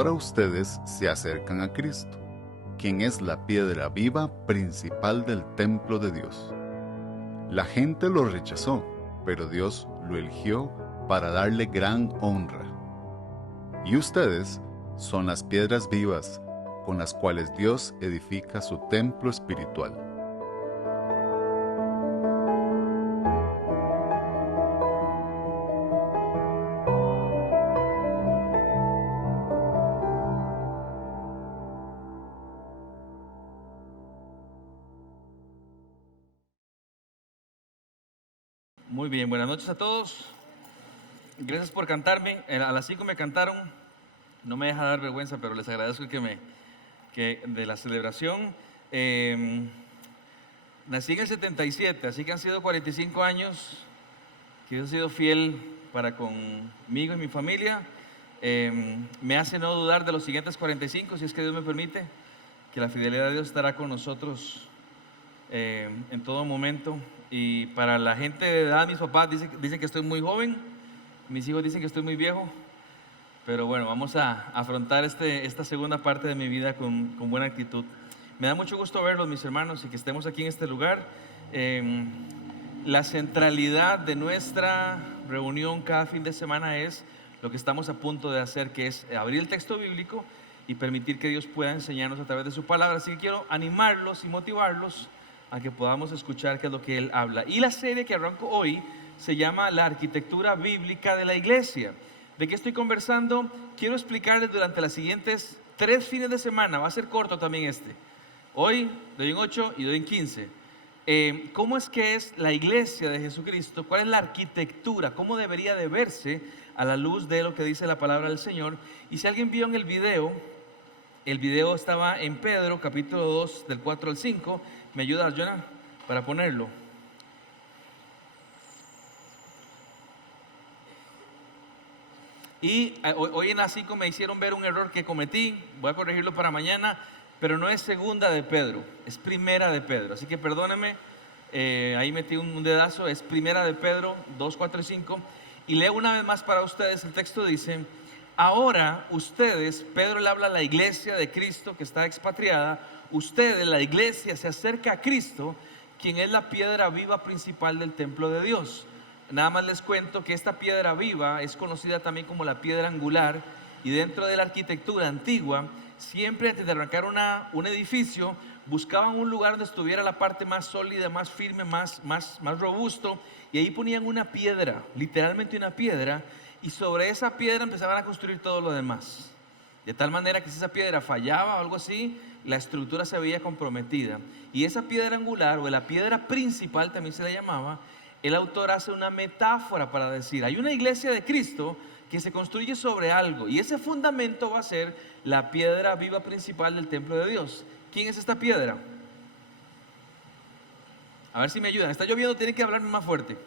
ahora ustedes se acercan a Cristo, quien es la piedra viva principal del templo de Dios. La gente lo rechazó, pero Dios lo eligió para darle gran honra. Y ustedes son las piedras vivas con las cuales Dios edifica su templo espiritual. Muy bien, buenas noches a todos. Gracias por cantarme. A las 5 me cantaron. No me deja dar vergüenza, pero les agradezco que de la celebración. Nací en el 77, así que han sido 45 años que Dios ha sido fiel para conmigo y mi familia. Me hace no dudar de los siguientes 45, si es que Dios me permite, que la fidelidad de Dios estará con nosotros en todo momento. Y para la gente de edad, mis papás dicen que estoy muy joven, mis hijos dicen que estoy muy viejo, pero bueno, vamos a afrontar esta segunda parte de mi vida con buena actitud. Me da mucho gusto verlos, mis hermanos, y que estemos aquí en este lugar. La centralidad de nuestra reunión cada fin de semana es lo que estamos a punto de hacer, que es abrir el texto bíblico y permitir que Dios pueda enseñarnos a través de su palabra. Así que quiero animarlos y motivarlos a que podamos escuchar qué es lo que Él habla. Y la serie que arranco hoy se llama La arquitectura bíblica de la iglesia. ¿De qué estoy conversando? Quiero explicarles durante las siguientes 3 fines de semana, va a ser corto también este. Hoy doy en 8 y doy en 15. ¿Cómo es que es la iglesia de Jesucristo? ¿Cuál es la arquitectura? ¿Cómo debería de verse a la luz de lo que dice la palabra del Señor? Y si alguien vio en el video estaba en Pedro, capítulo 2, del 4 al 5. ¿Me ayudas, Jonah, para ponerlo? Y hoy en las 5 me hicieron ver un error que cometí, voy a corregirlo para mañana, pero no es segunda de Pedro, es primera de Pedro. Así que perdónenme, ahí metí un dedazo, es primera de Pedro 2, 4 y 5. Y leo una vez más para ustedes, el texto dice: ahora ustedes, Pedro le habla a la iglesia de Cristo que está expatriada, ustedes, la iglesia, se acerca a Cristo, quien es la piedra viva principal del templo de Dios. Nada más les cuento que esta piedra viva es conocida también como la piedra angular, y dentro de la arquitectura antigua, siempre antes de arrancar un edificio, buscaban un lugar donde estuviera la parte más sólida, más firme, más robusto, y ahí ponían una piedra, literalmente una piedra, y sobre esa piedra empezaban a construir todo lo demás. De tal manera que si esa piedra fallaba o algo así, la estructura se veía comprometida. Y esa piedra angular, o la piedra principal también se le llamaba, el autor hace una metáfora para decir: hay una iglesia de Cristo que se construye sobre algo, y ese fundamento va a ser la piedra viva principal del templo de Dios. ¿Quién es esta piedra? A ver si me ayudan. Está lloviendo, tienen que hablarme más fuerte.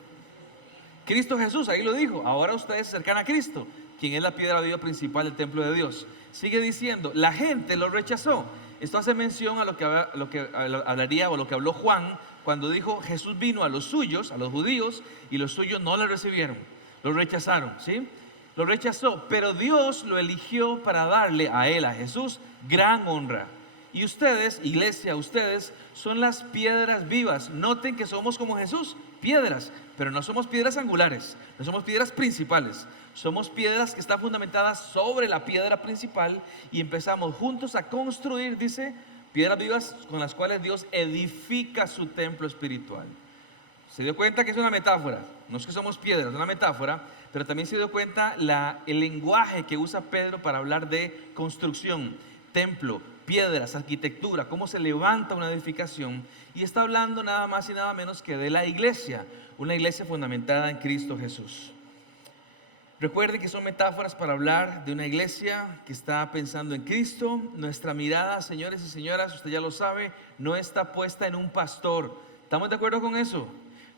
Cristo Jesús, ahí lo dijo. Ahora ustedes se acercan a Cristo, quien es la piedra viva principal del templo de Dios. Sigue diciendo: la gente lo rechazó. Esto hace mención a lo que hablaría, o lo que habló Juan cuando dijo: Jesús vino a los suyos, a los judíos, y los suyos no le recibieron, lo rechazaron, ¿sí? Lo rechazó, pero Dios lo eligió para darle a él, a Jesús, gran honra. Y ustedes, iglesia, ustedes son las piedras vivas. Noten que somos como Jesús, piedras, pero no somos piedras angulares, no somos piedras principales. Somos piedras que están fundamentadas sobre la piedra principal, y empezamos juntos a construir, dice, piedras vivas con las cuales Dios edifica su templo espiritual. Se dio cuenta que es una metáfora, no es que somos piedras, es una metáfora, pero también se dio cuenta el lenguaje que usa Pedro para hablar de construcción, templo, piedras, arquitectura, cómo se levanta una edificación, y está hablando nada más y nada menos que de la iglesia, una iglesia fundamentada en Cristo Jesús. Recuerden que son metáforas para hablar de una iglesia que está pensando en Cristo. Nuestra mirada, señores y señoras, usted ya lo sabe, no está puesta en un pastor. ¿Estamos de acuerdo con eso?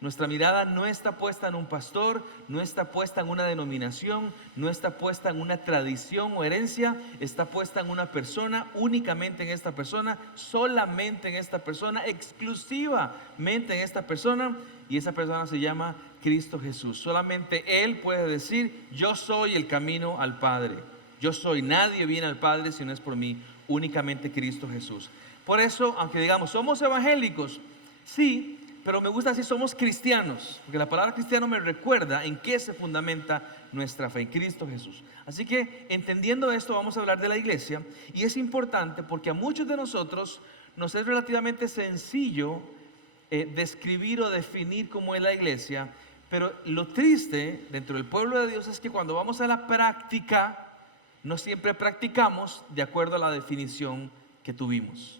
Nuestra mirada no está puesta en un pastor, no está puesta en una denominación, no está puesta en una tradición o herencia, está puesta en una persona, únicamente en esta persona, solamente en esta persona, exclusivamente en esta persona, y esa persona se llama Cristo Jesús. Solamente Él puede decir: yo soy el camino al Padre. Yo soy, nadie viene al Padre si no es por mí, únicamente Cristo Jesús. Por eso, aunque digamos, somos evangélicos, sí, pero me gusta decir somos cristianos, porque la palabra cristiano me recuerda en qué se fundamenta nuestra fe, en Cristo Jesús. Así que entendiendo esto vamos a hablar de la iglesia, y es importante porque a muchos de nosotros nos es relativamente sencillo describir o definir cómo es la iglesia, pero lo triste dentro del pueblo de Dios es que cuando vamos a la práctica, no siempre practicamos de acuerdo a la definición que tuvimos.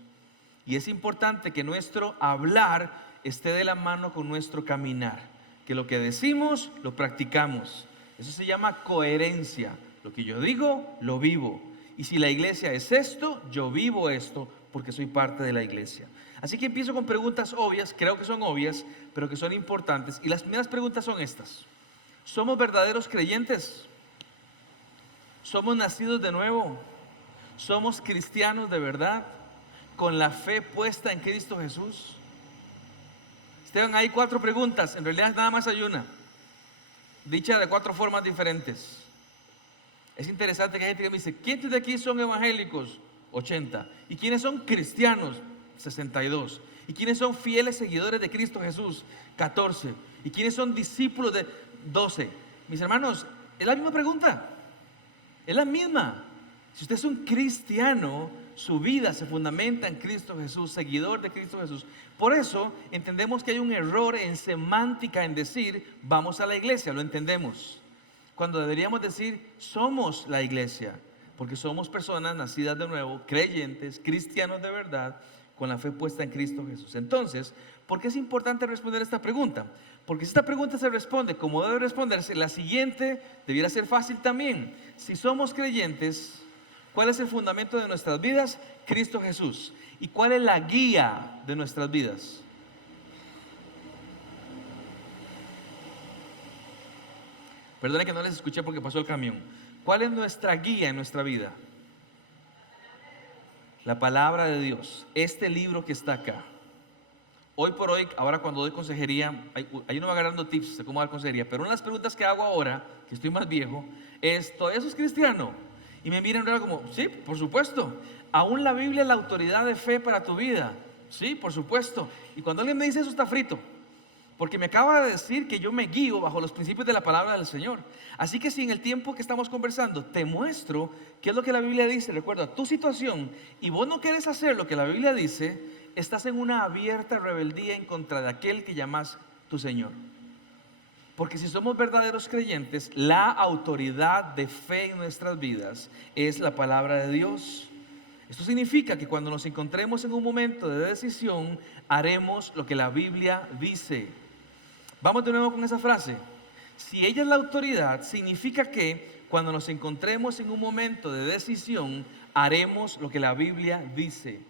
Y es importante que nuestro hablar esté de la mano con nuestro caminar, que lo que decimos lo practicamos. Eso se llama coherencia. Lo que yo digo, lo vivo. Y si la iglesia es esto, yo vivo esto porque soy parte de la iglesia. Así que empiezo con preguntas obvias, creo que son obvias, pero que son importantes. Y las primeras preguntas son estas: ¿somos verdaderos creyentes? ¿Somos nacidos de nuevo? ¿Somos cristianos de verdad? ¿Con la fe puesta en Cristo Jesús? Esteban, hay 4 preguntas, en realidad nada más hay una, dicha de 4 formas diferentes. Es interesante que hay gente que me dice, ¿quiénes de aquí son evangélicos? 80. ¿Y quiénes son cristianos? 62. ¿Y quiénes son fieles seguidores de Cristo Jesús? 14. ¿Y quiénes son discípulos de 12? Mis hermanos, es la misma pregunta. Es la misma. Si usted es un cristiano, su vida se fundamenta en Cristo Jesús, seguidor de Cristo Jesús. Por eso entendemos que hay un error en semántica en decir vamos a la iglesia, lo entendemos. Cuando deberíamos decir somos la iglesia, porque somos personas nacidas de nuevo, creyentes, cristianos de verdad, con la fe puesta en Cristo Jesús. Entonces, ¿por qué es importante responder esta pregunta? Porque si esta pregunta se responde como debe responderse, la siguiente debiera ser fácil también. Si somos creyentes, ¿cuál es el fundamento de nuestras vidas? Cristo Jesús. ¿Y cuál es la guía de nuestras vidas? Perdone que no les escuché porque pasó el camión. ¿Cuál es nuestra guía en nuestra vida? La palabra de Dios, este libro que está acá. Hoy por hoy, ahora cuando doy consejería, ahí uno va agarrando tips de cómo dar consejería, pero una de las preguntas que hago ahora, que estoy más viejo, es, ¿todo eso es cristiano? Y me miran raro como, sí, por supuesto. ¿Aún la Biblia es la autoridad de fe para tu vida? Sí, por supuesto. Y cuando alguien me dice eso está frito, porque me acaba de decir que yo me guío bajo los principios de la palabra del Señor. Así que si en el tiempo que estamos conversando te muestro qué es lo que la Biblia dice, recuerda tu situación, y vos no quieres hacer lo que la Biblia dice, estás en una abierta rebeldía en contra de aquel que llamas tu Señor. Porque si somos verdaderos creyentes, la autoridad de fe en nuestras vidas es la palabra de Dios. Esto significa que cuando nos encontremos en un momento de decisión, haremos lo que la Biblia dice. Vamos de nuevo con esa frase. Si ella es la autoridad, significa que cuando nos encontremos en un momento de decisión, haremos lo que la Biblia dice.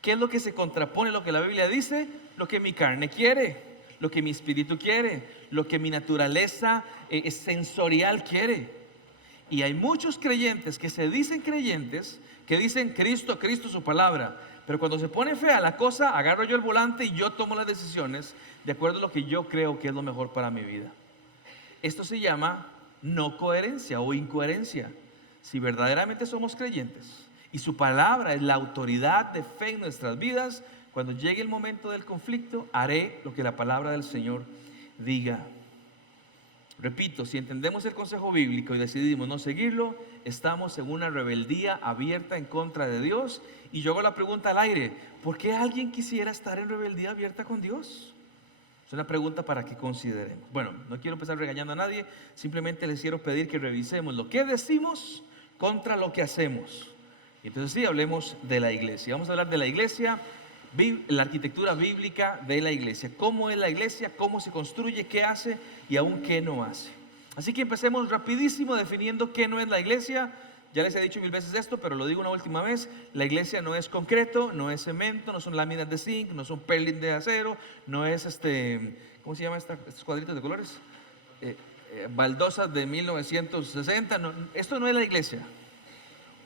¿Qué es lo que se contrapone a lo que la Biblia dice? Lo que mi carne quiere, lo que mi espíritu quiere, lo que mi naturaleza sensorial quiere. Y hay muchos creyentes que se dicen creyentes, que dicen Cristo, Cristo, su palabra. Pero cuando se pone fea la cosa, agarro yo el volante y yo tomo las decisiones de acuerdo a lo que yo creo que es lo mejor para mi vida. Esto se llama no coherencia o incoherencia. Si verdaderamente somos creyentes y su palabra es la autoridad de fe en nuestras vidas, cuando llegue el momento del conflicto, haré lo que la palabra del Señor diga. Repito, si entendemos el consejo bíblico y decidimos no seguirlo, estamos en una rebeldía abierta en contra de Dios. Y yo hago la pregunta al aire, ¿por qué alguien quisiera estar en rebeldía abierta con Dios? Es una pregunta para que consideremos. Bueno, no quiero empezar regañando a nadie, simplemente les quiero pedir que revisemos lo que decimos contra lo que hacemos. Y entonces sí, hablemos de la iglesia. Vamos a hablar de la iglesia, la arquitectura bíblica de la iglesia. ¿Cómo es la iglesia? ¿Cómo se construye? ¿Qué hace? Y aún qué no hace. Así que empecemos rapidísimo definiendo qué no es la iglesia. Ya les he dicho 1000 veces esto, pero lo digo una última vez. La iglesia no es concreto, no es cemento, no son láminas de zinc, no son perlin de acero, no es ¿cómo se llama estos cuadritos de colores? Baldosas de 1960. No, esto no es la iglesia.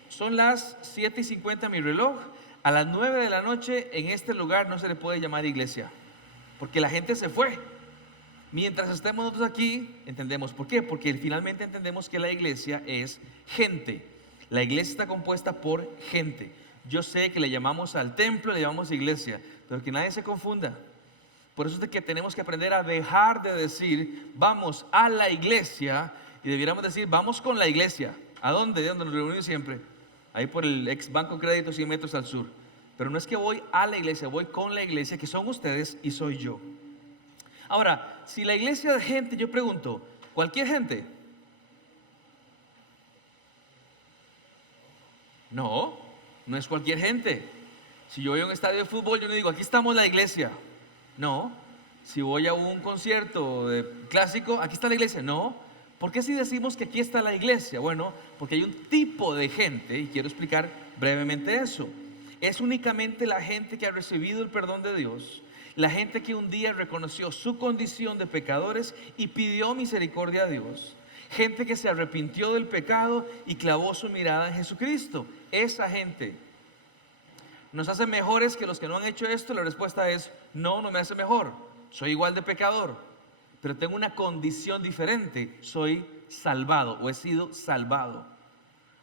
Son las 7:50 mi reloj. A las 9 de la noche en este lugar no se le puede llamar iglesia, porque la gente se fue. Mientras estemos nosotros aquí, entendemos por qué. Porque finalmente entendemos que la iglesia es gente. La iglesia está compuesta por gente. Yo sé que le llamamos al templo, le llamamos iglesia, pero que nadie se confunda. Por eso es de que tenemos que aprender a dejar de decir vamos a la iglesia y debiéramos decir vamos con la iglesia. ¿A dónde? ¿De dónde nos reunimos siempre? Ahí por el ex Banco Crédito 100 metros al sur. Pero no es que voy a la iglesia, voy con la iglesia, que son ustedes y soy yo. Ahora, si la iglesia de gente, yo pregunto, ¿cualquier gente? No, no es cualquier gente. Si yo voy a un estadio de fútbol, yo no digo, aquí estamos la iglesia. No. Si voy a un concierto de clásico, aquí está la iglesia. No. ¿Por qué si decimos que aquí está la iglesia? Bueno, porque hay un tipo de gente, y quiero explicar brevemente eso. Es únicamente la gente que ha recibido el perdón de Dios, la gente que un día reconoció su condición de pecadores y pidió misericordia a Dios, gente que se arrepintió del pecado y clavó su mirada en Jesucristo. Esa gente nos hace mejores que los que no han hecho esto. La respuesta es no, no me hace mejor. Soy igual de pecador, pero tengo una condición diferente. Soy salvado o he sido salvado.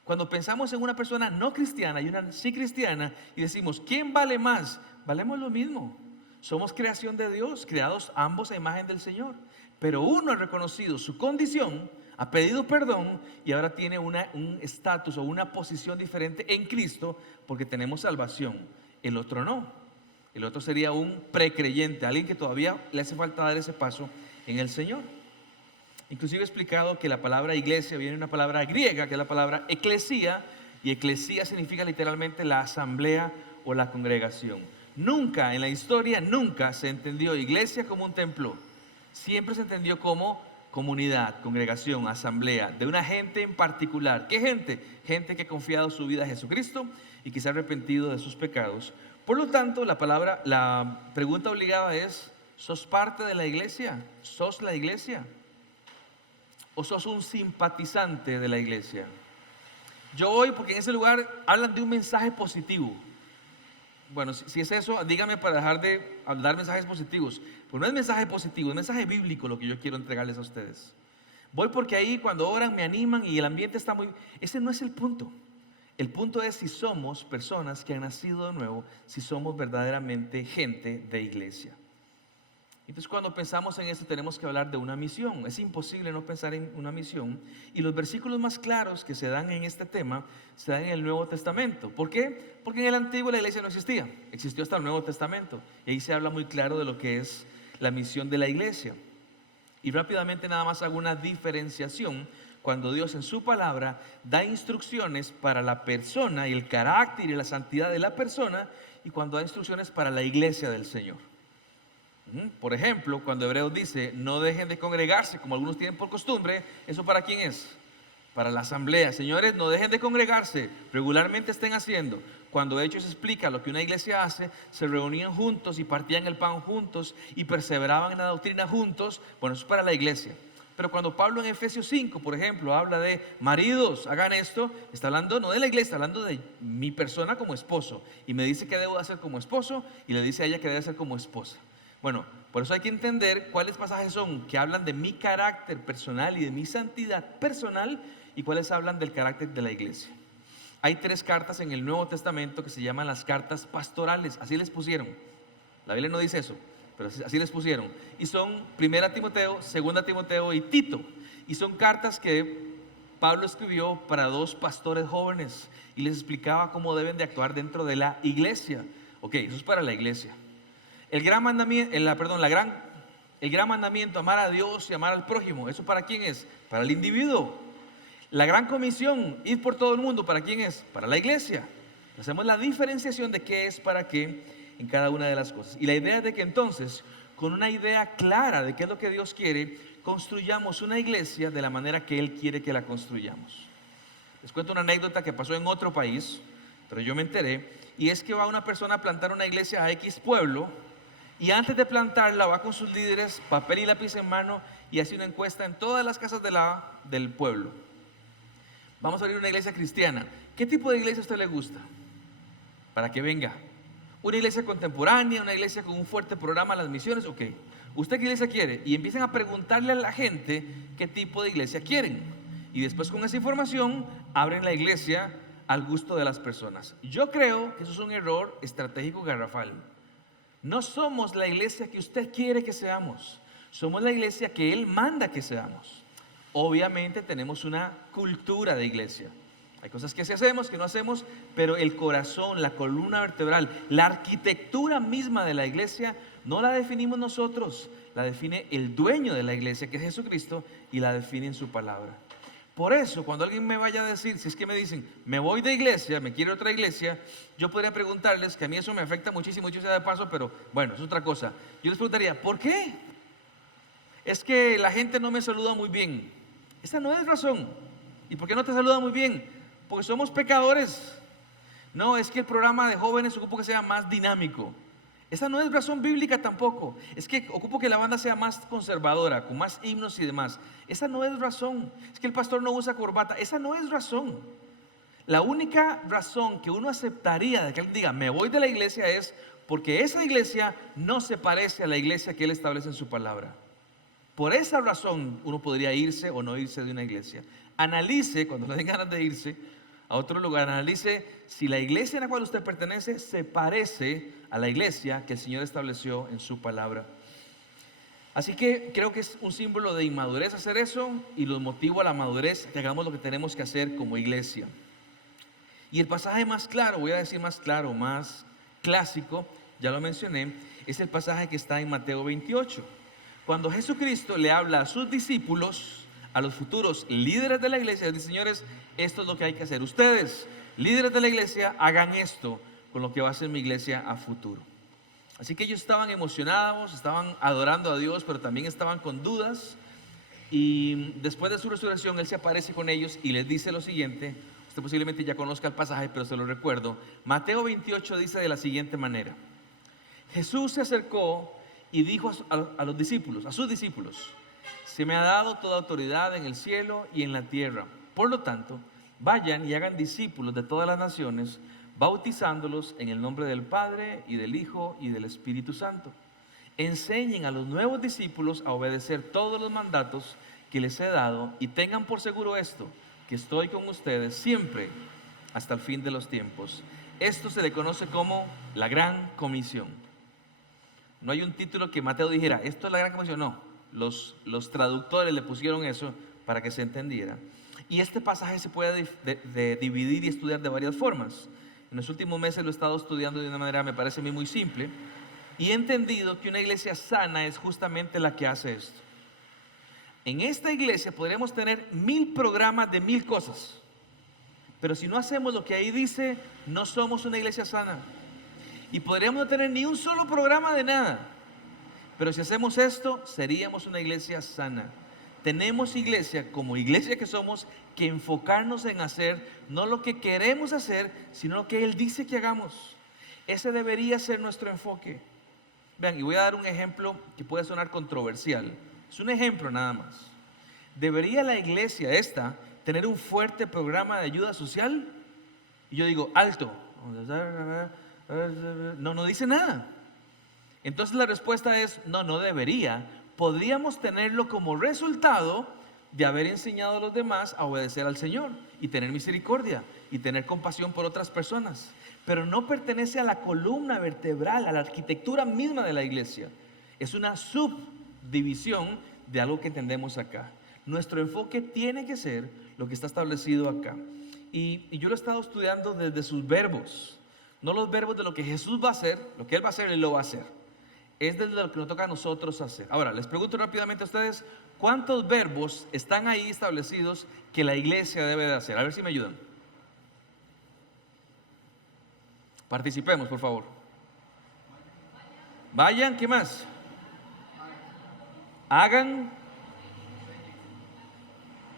Cuando pensamos en una persona no cristiana y una sí cristiana y decimos, ¿quién vale más? Valemos lo mismo. Somos creación de Dios, creados ambos a imagen del Señor. Pero uno ha reconocido su condición, ha pedido perdón y ahora tiene un estatus o una posición diferente en Cristo porque tenemos salvación. El otro no. El otro sería un precreyente, alguien que todavía le hace falta dar ese paso en el Señor. Inclusive he explicado que la palabra iglesia viene de una palabra griega, que es la palabra eclesía, y eclesía significa literalmente la asamblea o la congregación. Nunca en la historia, nunca se entendió iglesia como un templo. Siempre se entendió como comunidad, congregación, asamblea, de una gente en particular. ¿Qué gente? Gente que ha confiado su vida a Jesucristo y que se ha arrepentido de sus pecados. Por lo tanto, la pregunta obligada es, ¿sos parte de la iglesia? ¿Sos la iglesia? ¿O sos un simpatizante de la iglesia? Yo voy porque en ese lugar hablan de un mensaje positivo. Bueno, si es eso, dígame para dejar de dar mensajes positivos. Pues no es mensaje positivo, es mensaje bíblico lo que yo quiero entregarles a ustedes. Voy porque ahí cuando oran me animan y el ambiente está muy... Ese no es el punto. El punto es si somos personas que han nacido de nuevo, si somos verdaderamente gente de iglesia. Entonces cuando pensamos en esto tenemos que hablar de una misión. Es imposible no pensar en una misión. Y los versículos más claros que se dan en este tema se dan en el Nuevo Testamento. ¿Por qué? Porque en el Antiguo la iglesia no existía. Existió hasta el Nuevo Testamento. Y ahí se habla muy claro de lo que es la misión de la iglesia. Y rápidamente nada más hago una diferenciación cuando Dios en su palabra da instrucciones para la persona y el carácter y la santidad de la persona, y cuando da instrucciones para la iglesia del Señor. Por ejemplo, cuando Hebreos dice no dejen de congregarse como algunos tienen por costumbre, ¿eso para quién es? Para la asamblea. Señores, no dejen de congregarse, regularmente estén haciendo. Cuando Hechos explica lo que una iglesia hace, se reunían juntos y partían el pan juntos y perseveraban en la doctrina juntos. Bueno, eso es para la iglesia. Pero cuando Pablo en Efesios 5, por ejemplo, habla de maridos, hagan esto, está hablando no de la iglesia, está hablando de mi persona como esposo. Y me dice que debo hacer como esposo y le dice a ella que debe hacer como esposa. Bueno, por eso hay que entender cuáles pasajes son que hablan de mi carácter personal y de mi santidad personal y cuáles hablan del carácter de la iglesia. Hay 3 cartas en el Nuevo Testamento que se llaman las cartas pastorales, así les pusieron. La Biblia no dice eso, pero así les pusieron. Y son 1 Timoteo, 2 Timoteo y Tito. Y son cartas que Pablo escribió para 2 pastores jóvenes y les explicaba cómo deben de actuar dentro de la iglesia. Ok, eso es para la iglesia. El gran mandamiento, el gran mandamiento, amar a Dios y amar al prójimo, ¿eso para quién es? Para el individuo. La gran comisión, ir por todo el mundo, ¿para quién es? Para la iglesia. Hacemos la diferenciación de qué es para qué en cada una de las cosas. Y la idea es de que entonces, con una idea clara de qué es lo que Dios quiere, construyamos una iglesia de la manera que Él quiere que la construyamos. Les cuento una anécdota que pasó en otro país, pero yo me enteré, y es que va una persona a plantar una iglesia a X pueblo, y antes de plantarla va con sus líderes, papel y lápiz en mano, y hace una encuesta en todas las casas del pueblo. Vamos a abrir una iglesia cristiana. ¿Qué tipo de iglesia a usted le gusta? Para que venga. Una iglesia contemporánea, una iglesia con un fuerte programa de las misiones, ok. ¿Usted qué iglesia quiere? Y empiezan a preguntarle a la gente qué tipo de iglesia quieren. Y después con esa información abren la iglesia al gusto de las personas. Yo creo que eso es un error estratégico garrafal. No somos la iglesia que usted quiere que seamos. Somos la iglesia que Él manda que seamos. Obviamente tenemos una cultura de iglesia. Hay cosas que sí hacemos, que no hacemos, pero el corazón, la columna vertebral, la arquitectura misma de la iglesia, no la definimos nosotros, la define el dueño de la iglesia, que es Jesucristo, y la define en su palabra. Por eso, cuando alguien me vaya a decir, si es que me dicen, me voy de iglesia, me quiero otra iglesia, yo podría preguntarles, que a mí eso me afecta muchísimo, dicho sea de paso, pero bueno, es otra cosa. Yo les preguntaría, ¿por qué? Es que la gente no me saluda muy bien. Esa no es razón. ¿Y por qué no te saluda muy bien? Porque somos pecadores. No, es que el programa de jóvenes ocupo que sea más dinámico. Esa no es razón bíblica tampoco. Es que ocupo que la banda sea más conservadora, con más himnos y demás. Esa no es razón. Es que el pastor no usa corbata. Esa no es razón. La única razón que uno aceptaría de que alguien diga, me voy de la iglesia, es porque esa iglesia no se parece a la iglesia que Él establece en su palabra. Por esa razón uno podría irse o no irse de una iglesia. Analice, cuando le den ganas de irse a otro lugar, analice si la iglesia a la cual usted pertenece se parece a la iglesia que el Señor estableció en su palabra. Así que creo que es un símbolo de inmadurez hacer eso, y los motivo a la madurez, que hagamos lo que tenemos que hacer como iglesia. Y el pasaje más claro, voy a decir más claro, más clásico, ya lo mencioné, es el pasaje que está en Mateo 28. Cuando Jesucristo le habla a sus discípulos, a los futuros líderes de la iglesia, dice, señores, esto es lo que hay que hacer. Ustedes, líderes de la iglesia, hagan esto con lo que va a ser mi iglesia a futuro. Así que ellos estaban emocionados, estaban adorando a Dios, pero también estaban con dudas. Y después de su resurrección, Él se aparece con ellos y les dice lo siguiente. Usted posiblemente ya conozca el pasaje, pero se lo recuerdo. Mateo 28 dice de la siguiente manera: Jesús se acercó y dijo a los discípulos, a sus discípulos: se me ha dado toda autoridad en el cielo y en la tierra. Por lo tanto, vayan y hagan discípulos de todas las naciones, bautizándolos en el nombre del Padre y del Hijo y del Espíritu Santo. Enseñen a los nuevos discípulos a obedecer todos los mandatos que les he dado, y tengan por seguro esto, que estoy con ustedes siempre hasta el fin de los tiempos. Esto se le conoce como la Gran Comisión. No hay un título que Mateo dijera, esto es la Gran Comisión, no. Los traductores le pusieron eso para que se entendiera. Y este pasaje se puede dividir y estudiar de varias formas. En los últimos meses lo he estado estudiando de una manera, me parece a mí, muy simple, y he entendido que una iglesia sana es justamente la que hace esto. En esta iglesia podríamos tener 1000 programas de 1000 cosas, pero si no hacemos lo que ahí dice, no somos una iglesia sana. Y podríamos no tener ni un solo programa de nada, pero si hacemos esto, seríamos una iglesia sana. Tenemos iglesia, como iglesia que somos, que enfocarnos en hacer no lo que queremos hacer, sino lo que Él dice que hagamos. Ese debería ser nuestro enfoque. Vean, y voy a dar un ejemplo que puede sonar controversial. Es un ejemplo nada más. ¿Debería la iglesia esta tener un fuerte programa de ayuda social? Y yo digo, alto. No dice nada. Entonces la respuesta es, no debería. Podríamos tenerlo como resultado de haber enseñado a los demás a obedecer al Señor y tener misericordia y tener compasión por otras personas, pero no pertenece a la columna vertebral, a la arquitectura misma de la iglesia. Es una subdivisión de algo que entendemos acá. Nuestro enfoque tiene que ser lo que está establecido acá, y yo lo he estado estudiando desde sus verbos, no los verbos de lo que Jesús va a hacer. Lo que Él va a hacer, Él lo va a hacer. Es desde lo que nos toca a nosotros hacer. Ahora, les pregunto rápidamente a ustedes, ¿cuántos verbos están ahí establecidos que la iglesia debe de hacer? A ver si me ayudan. Participemos, por favor. Vayan, ¿qué más? Hagan.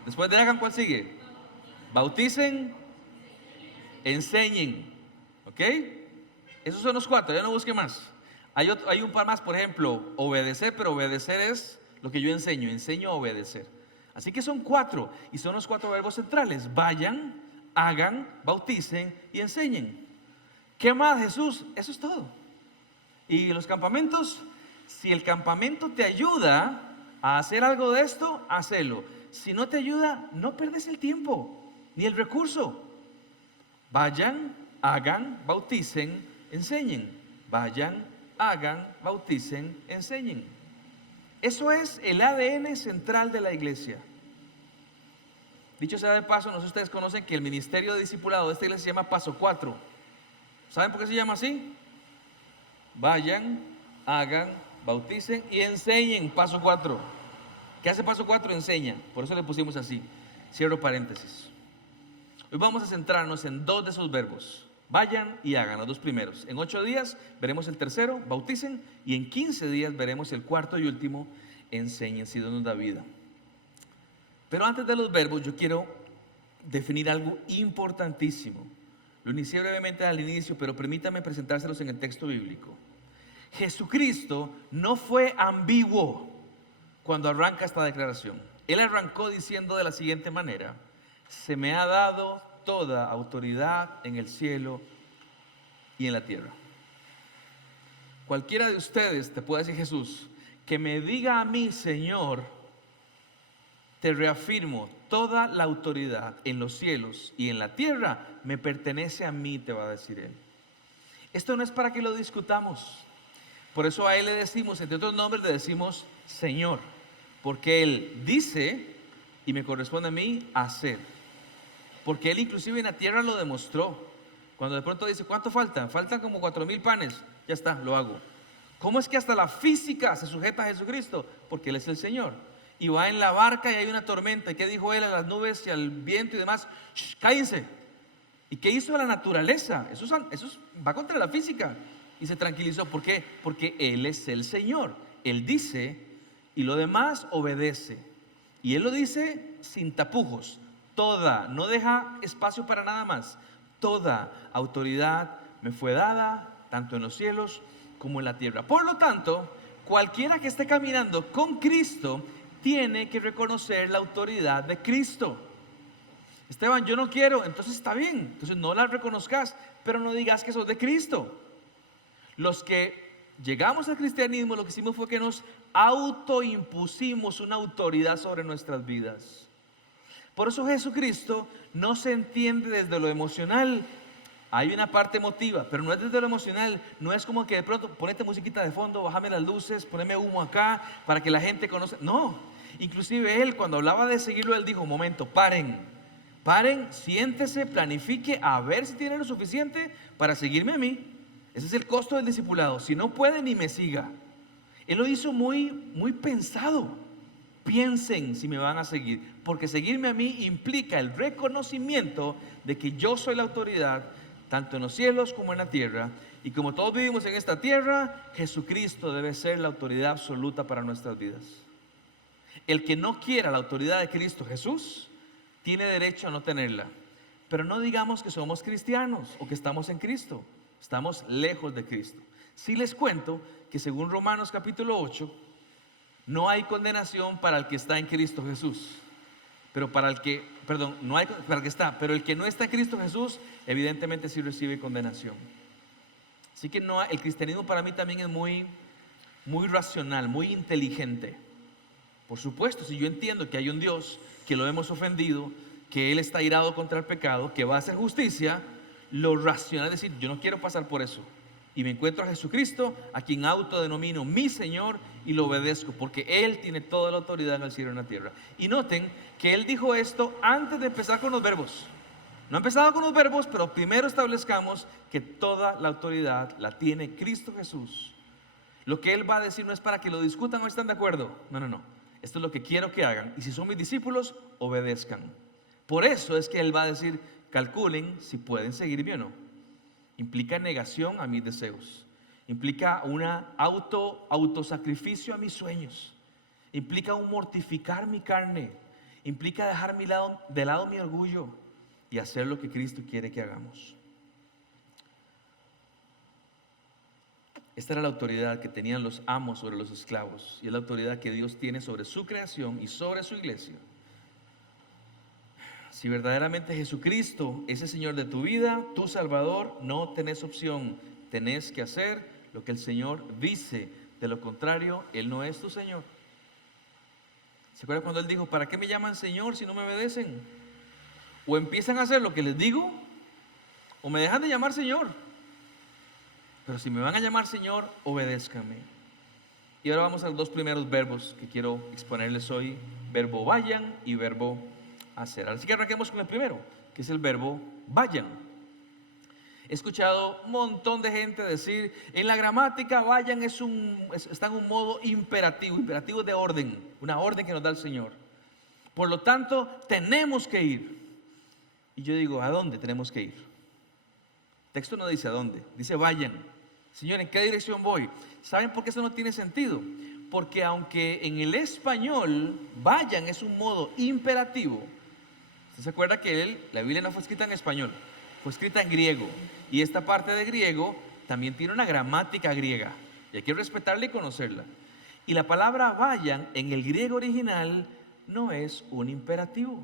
Después de hagan, ¿cuál sigue? Bauticen, enseñen. ¿Ok? Esos son los 4, ya no busque más. Hay un par más, por ejemplo, obedecer, pero obedecer es lo que yo enseño a obedecer. Así que son 4, y son los 4 verbos centrales: vayan, hagan, bauticen y enseñen. ¿Qué más, Jesús? Eso es todo. Y los campamentos, si el campamento te ayuda a hacer algo de esto, hacelo. Si no te ayuda, no perdes el tiempo ni el recurso. Vayan, hagan, bauticen, enseñen. Vayan, hagan, bauticen, enseñen. Eso es el ADN central de la iglesia. Dicho sea de paso, no sé si ustedes conocen que el ministerio de discipulado de esta iglesia se llama Paso 4. ¿Saben por qué se llama así? Vayan, hagan, bauticen y enseñen. Paso 4. ¿Qué hace Paso 4? Enseña. Por eso le pusimos así. Cierro paréntesis. Hoy vamos a centrarnos en 2 de esos verbos. Vayan y hagan, los 2 primeros. En 8 días veremos el tercero, bauticen. Y en 15 días veremos el cuarto y último, enseñen, si Dios nos da vida. Pero antes de los verbos, yo quiero definir algo importantísimo. Lo inicié brevemente al inicio, pero permítame presentárselos en el texto bíblico. Jesucristo no fue ambiguo cuando arranca esta declaración. Él arrancó diciendo de la siguiente manera: se me ha dado toda autoridad en el cielo y en la tierra. Cualquiera de ustedes, te puede decir Jesús, que me diga a mí, Señor, te reafirmo, toda la autoridad en los cielos y en la tierra me pertenece a mí, te va a decir Él. Esto no es para que lo discutamos. Por eso a Él le decimos, entre otros nombres le decimos Señor, porque Él dice y me corresponde a mí hacer. Porque Él inclusive en la tierra lo demostró. Cuando de pronto dice, ¿cuánto faltan? Faltan como 4,000 panes. Ya está, lo hago. ¿Cómo es que hasta la física se sujeta a Jesucristo? Porque Él es el Señor. Y va en la barca y hay una tormenta. ¿Y qué dijo Él a las nubes y al viento y demás? ¡Shh, cállense! ¿Y qué hizo la naturaleza? Eso va contra la física. Y se tranquilizó. ¿Por qué? Porque Él es el Señor. Él dice y lo demás obedece. Y Él lo dice sin tapujos. Toda, no deja espacio para nada más. Toda autoridad me fue dada, tanto en los cielos como en la tierra. Por lo tanto, cualquiera que esté caminando con Cristo tiene que reconocer la autoridad de Cristo. Esteban, yo no quiero, entonces está bien, entonces no la reconozcas, pero no digas que sos de Cristo. Los que llegamos al cristianismo, lo que hicimos fue que nos autoimpusimos una autoridad sobre nuestras vidas. Por eso Jesucristo no se entiende desde lo emocional. Hay una parte emotiva, pero no es desde lo emocional. No es como que de pronto ponete musiquita de fondo, bájame las luces, poneme humo acá para que la gente conozca. No, inclusive Él cuando hablaba de seguirlo, Él dijo, un momento, paren, siéntese, planifique a ver si tiene lo suficiente para seguirme a mí. Ese es el costo del discipulado. Si no puede, ni me siga. Él lo hizo muy pensado. Piensen si me van a seguir, porque seguirme a mí implica el reconocimiento de que yo soy la autoridad tanto en los cielos como en la tierra, y como todos vivimos en esta tierra, Jesucristo debe ser la autoridad absoluta para nuestras vidas. El que no quiera la autoridad de Cristo Jesús tiene derecho a no tenerla, pero no digamos que somos cristianos o que estamos en Cristo. Estamos lejos de Cristo. Sí les cuento que según Romanos capítulo 8 no hay condenación para el que está en Cristo Jesús. Pero pero el que no está en Cristo Jesús, evidentemente sí recibe condenación. Así que el cristianismo para mí también es muy racional, muy inteligente. Por supuesto, si yo entiendo que hay un Dios, que lo hemos ofendido, que Él está irado contra el pecado, que va a hacer justicia, lo racional es decir, yo no quiero pasar por eso. Y me encuentro a Jesucristo, a quien autodenomino mi Señor, y lo obedezco, porque Él tiene toda la autoridad en el cielo y en la tierra. Y noten que Él dijo esto antes de empezar con los verbos. No ha empezado con los verbos, pero primero establezcamos que toda la autoridad la tiene Cristo Jesús. Lo que Él va a decir no es para que lo discutan o estén de acuerdo. No. Esto es lo que quiero que hagan. Y si son mis discípulos, obedezcan. Por eso es que Él va a decir, calculen si pueden seguirme o no. Implica negación a mis deseos. Implica una autosacrificio a mis sueños. Implica un mortificar mi carne. Implica dejar de lado mi orgullo y hacer lo que Cristo quiere que hagamos. Esta era la autoridad que tenían los amos sobre los esclavos, y es la autoridad que Dios tiene sobre su creación y sobre su iglesia. Si verdaderamente Jesucristo es el Señor de tu vida, tu Salvador, no tenés opción. Tenés que hacer lo que el Señor dice. De lo contrario, Él no es tu Señor. ¿Se acuerdan cuando Él dijo, ¿para qué me llaman Señor si no me obedecen? O empiezan a hacer lo que les digo, o me dejan de llamar Señor. Pero si me van a llamar Señor, obedézcanme. Y ahora vamos a los dos primeros verbos que quiero exponerles hoy: verbo vayan y verbo hacer. Así que arranquemos con el primero, que es el verbo vayan. He escuchado un montón de gente decir, en la gramática vayan está en un modo imperativo, imperativo de orden, una orden que nos da el Señor. Por lo tanto, tenemos que ir. Y yo digo, ¿a dónde tenemos que ir? El texto no dice a dónde, dice vayan. Señor, ¿en qué dirección voy? ¿Saben por qué eso no tiene sentido? Porque aunque en el español vayan es un modo imperativo, ¿usted se acuerda que la Biblia no fue escrita en español? Fue escrita en griego. Y esta parte de griego también tiene una gramática griega. Y hay que respetarla y conocerla. Y la palabra vayan en el griego original no es un imperativo.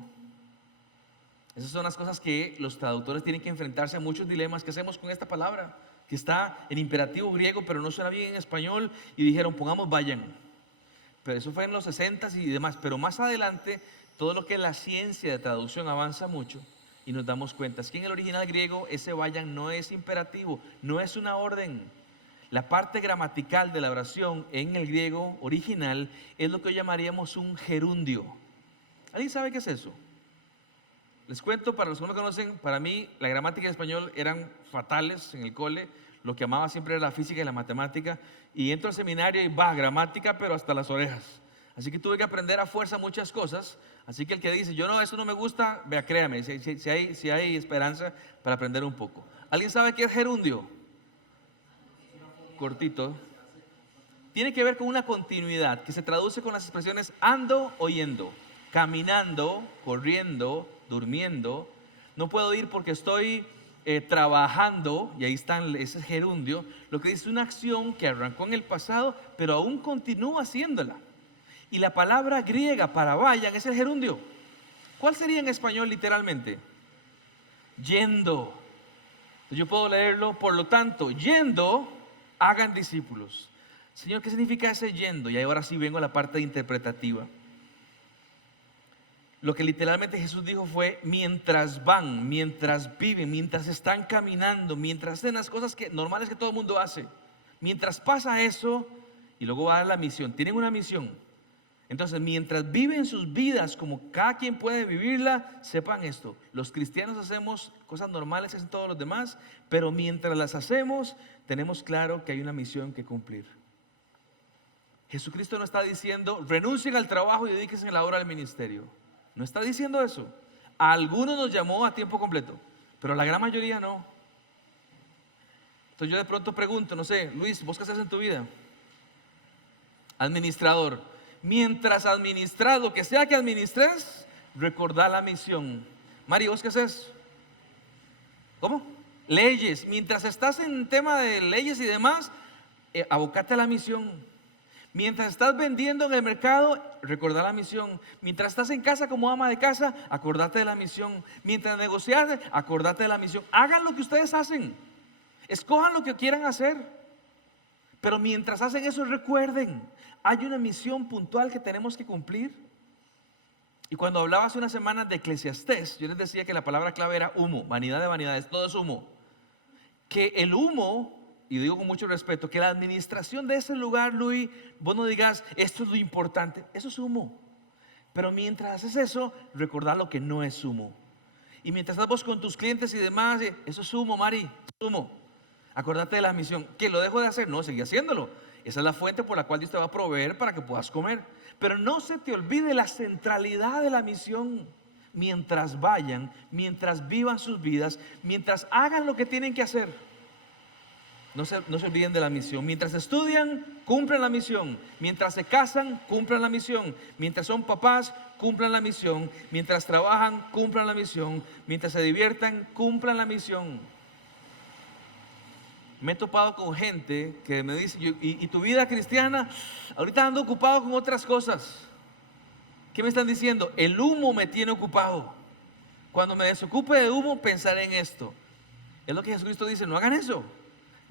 Esas son las cosas que los traductores tienen que enfrentarse a muchos dilemas. ¿Qué hacemos con esta palabra? Que está en imperativo griego, pero no suena bien en español. Y dijeron, pongamos vayan. Pero eso fue en los 60s y demás. Pero más adelante, todo lo que es la ciencia de traducción avanza mucho. Y nos damos cuenta, es que en el original griego ese vayan no es imperativo, no es una orden. La parte gramatical de la oración en el griego original es lo que hoy llamaríamos un gerundio. ¿Alguien sabe qué es eso? Les cuento, para los que no lo conocen, para mí la gramática y el español eran fatales en el cole. Lo que amaba siempre era la física y la matemática. Y entro al seminario y gramática, pero hasta las orejas. Así que tuve que aprender a fuerza muchas cosas. Así que el que dice, yo no, eso no me gusta, vea, créame, si hay esperanza para aprender un poco. ¿Alguien sabe qué es gerundio? Cortito. Tiene que ver con una continuidad que se traduce con las expresiones ando o yendo, caminando, corriendo, durmiendo. No puedo ir porque estoy trabajando, y ahí está ese gerundio. Lo que dice una acción que arrancó en el pasado, pero aún continúa haciéndola. Y la palabra griega para vayan es el gerundio. ¿Cuál sería en español literalmente? Yendo. Yo puedo leerlo, por lo tanto, yendo, hagan discípulos. Señor, ¿qué significa ese yendo? Y ahora sí vengo a la parte interpretativa. Lo que literalmente Jesús dijo fue, mientras van, mientras viven, mientras están caminando, mientras hacen las cosas normales que todo el mundo hace. Mientras pasa eso, y luego va a dar la misión. Tienen una misión. Entonces, mientras viven sus vidas como cada quien puede vivirla, sepan esto: los cristianos hacemos cosas normales que hacen todos los demás, pero mientras las hacemos, tenemos claro que hay una misión que cumplir. Jesucristo no está diciendo, renuncien al trabajo y dedíquense a la obra del ministerio. No está diciendo eso. A algunos nos llamó a tiempo completo, pero a la gran mayoría no. Entonces yo de pronto pregunto, no sé, Luis, ¿vos qué haces en tu vida? Administrador. Mientras administras lo que sea que administres, recordá la misión. Mari, ¿vos qué haces? ¿Cómo? Leyes. Mientras estás en tema de leyes y demás, abocate a la misión. Mientras estás vendiendo en el mercado, recordá la misión. Mientras estás en casa como ama de casa, acordate de la misión. Mientras negocias, acordate de la misión. Hagan lo que ustedes hacen. Escojan lo que quieran hacer. Pero mientras hacen eso, recuerden, hay una misión puntual que tenemos que cumplir. Y cuando hablaba hace unas semanas de Eclesiastés, yo les decía que la palabra clave era humo, vanidad de vanidades, todo es humo. Que el humo, y digo con mucho respeto, que la administración de ese lugar, Luis, vos no digas, esto es lo importante, eso es humo. Pero mientras haces eso, recordá lo que no es humo. Y mientras estás vos con tus clientes y demás, eso es humo, Mari, es humo. Acordate de la misión. ¿Que lo dejo de hacer? No, sigue haciéndolo. Esa es la fuente por la cual Dios te va a proveer para que puedas comer. Pero no se te olvide la centralidad de la misión. Mientras vayan, mientras vivan sus vidas, mientras hagan lo que tienen que hacer, no se olviden de la misión. Mientras estudian, cumplan la misión. Mientras se casan, cumplan la misión. Mientras son papás, cumplan la misión. Mientras trabajan, cumplan la misión. Mientras se diviertan, cumplan la misión. Me he topado con gente que me dice, ¿y tu vida cristiana? Ahorita ando ocupado con otras cosas. ¿Qué me están diciendo? El humo me tiene ocupado. Cuando me desocupe de humo, pensaré en esto. Es lo que Jesucristo dice, no hagan eso.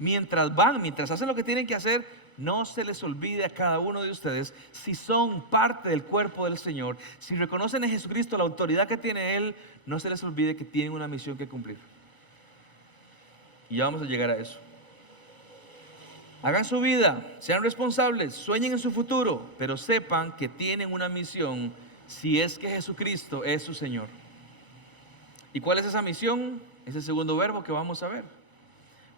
mientras hacen lo que tienen que hacer, no se les olvide a cada uno de ustedes, si son parte del cuerpo del Señor, si reconocen en Jesucristo la autoridad que tiene Él, no se les olvide que tienen una misión que cumplir. Y ya vamos a llegar a eso. Hagan su vida, sean responsables, sueñen en su futuro, pero sepan que tienen una misión si es que Jesucristo es su Señor. ¿Y cuál es esa misión? Es el segundo verbo que vamos a ver.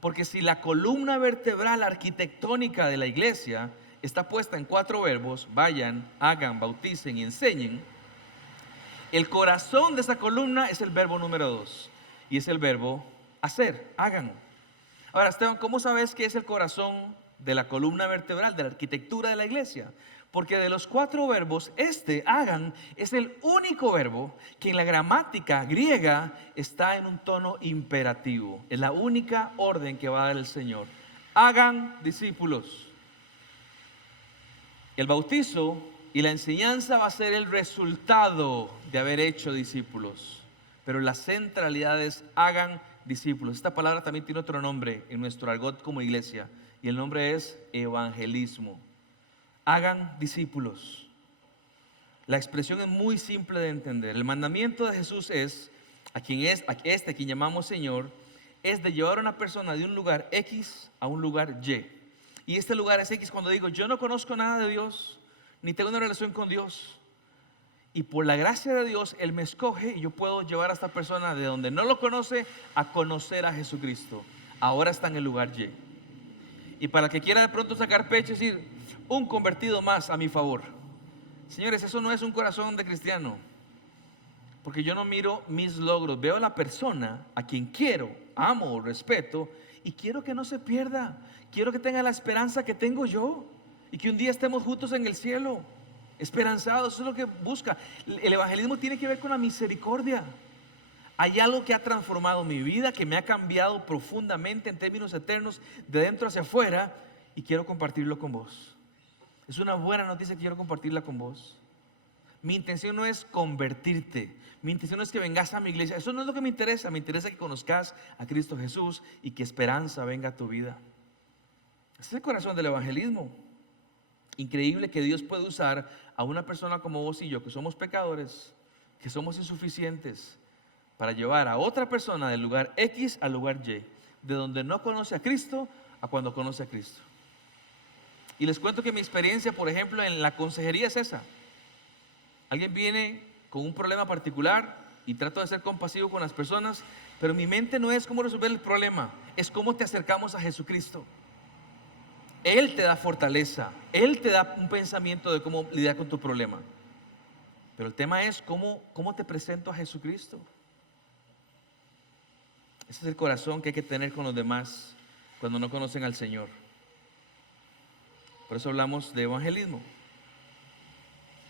Porque si la columna vertebral arquitectónica de la iglesia está puesta en 4 verbos, vayan, hagan, bauticen y enseñen, el corazón de esa columna es el verbo número 2 y es el verbo hacer, hagan. Ahora, Esteban, ¿cómo sabes que es el corazón de la columna vertebral, de la arquitectura de la iglesia? Porque de los 4 verbos, hagan, es el único verbo que en la gramática griega está en un tono imperativo. Es la única orden que va a dar el Señor. Hagan discípulos. El bautizo y la enseñanza va a ser el resultado de haber hecho discípulos. Pero la centralidad es hagan discípulos. Esta palabra también tiene otro nombre en nuestro argot como iglesia. Y el nombre es evangelismo. Hagan discípulos. La expresión es muy simple de entender. El mandamiento de Jesús es, a quien llamamos Señor, es de llevar a una persona de un lugar X a un lugar Y. Y este lugar es X cuando digo, yo no conozco nada de Dios, ni tengo una relación con Dios. Y por la gracia de Dios, Él me escoge y yo puedo llevar a esta persona de donde no lo conoce a conocer a Jesucristo. Ahora está en el lugar Y. Y para el que quiera de pronto sacar pecho y decir, un convertido más a mi favor. Señores, eso no es un corazón de cristiano. Porque yo no miro mis logros, veo a la persona a quien quiero, amo, respeto y quiero que no se pierda. Quiero que tenga la esperanza que tengo yo y que un día estemos juntos en el cielo, esperanzados. Eso es lo que busca. El evangelismo tiene que ver con la misericordia. Hay algo que ha transformado mi vida, que me ha cambiado profundamente en términos eternos, de dentro hacia afuera, y quiero compartirlo con vos. Es una buena noticia que quiero compartirla con vos. Mi intención no es convertirte, mi intención no es que vengas a mi iglesia, eso no es lo que me interesa que conozcas a Cristo Jesús y que esperanza venga a tu vida. Ese es el corazón del evangelismo. Increíble que Dios puede usar a una persona como vos y yo, que somos pecadores, que somos insuficientes, para llevar a otra persona del lugar X al lugar Y, de donde no conoce a Cristo a cuando conoce a Cristo. Y les cuento que mi experiencia, por ejemplo, en la consejería es esa. Alguien viene con un problema particular y trato de ser compasivo con las personas, pero mi mente no es cómo resolver el problema, es cómo te acercamos a Jesucristo. Él te da fortaleza, Él te da un pensamiento de cómo lidiar con tu problema. Pero el tema es cómo te presento a Jesucristo. Ese es el corazón que hay que tener con los demás cuando no conocen al Señor. Por eso hablamos de evangelismo.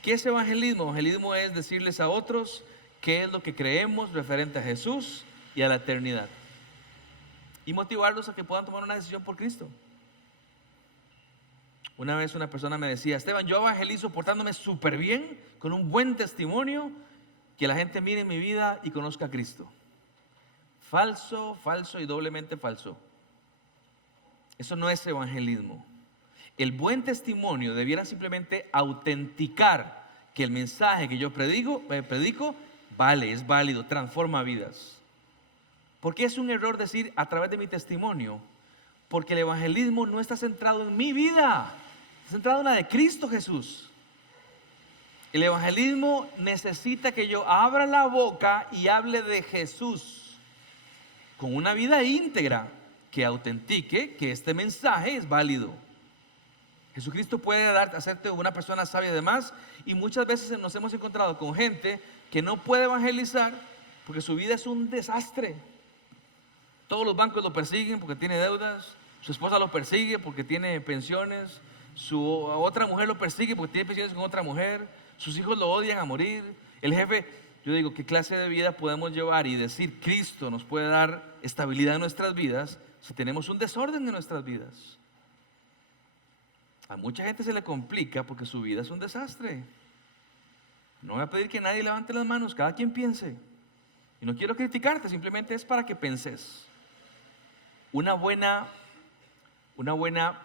¿Qué es evangelismo? Evangelismo es decirles a otros qué es lo que creemos referente a Jesús y a la eternidad. Y motivarlos a que puedan tomar una decisión por Cristo. Una vez una persona me decía, Esteban, yo evangelizo portándome súper bien, con un buen testimonio, que la gente mire mi vida y conozca a Cristo. Falso, falso y doblemente falso. Eso no es evangelismo. El buen testimonio debiera simplemente autenticar que el mensaje que yo predico vale, es válido, transforma vidas. ¿Por qué es un error decir a través de mi testimonio? Porque el evangelismo no está centrado en mi vida, está centrado en la de Cristo Jesús. El evangelismo necesita que yo abra la boca y hable de Jesús con una vida íntegra que autentique que este mensaje es válido. Jesucristo puede hacerte una persona sabia además, y muchas veces nos hemos encontrado con gente que no puede evangelizar porque su vida es un desastre. Todos los bancos lo persiguen porque tiene deudas, su esposa lo persigue porque tiene pensiones, su otra mujer lo persigue porque tiene pensiones con otra mujer, sus hijos lo odian a morir, el jefe. Yo digo, ¿qué clase de vida podemos llevar y decir Cristo nos puede dar estabilidad en nuestras vidas si tenemos un desorden en nuestras vidas? A mucha gente se le complica porque su vida es un desastre. No voy a pedir que nadie levante las manos, cada quien piense. Y no quiero criticarte, simplemente es para que penses. Una buena una buena,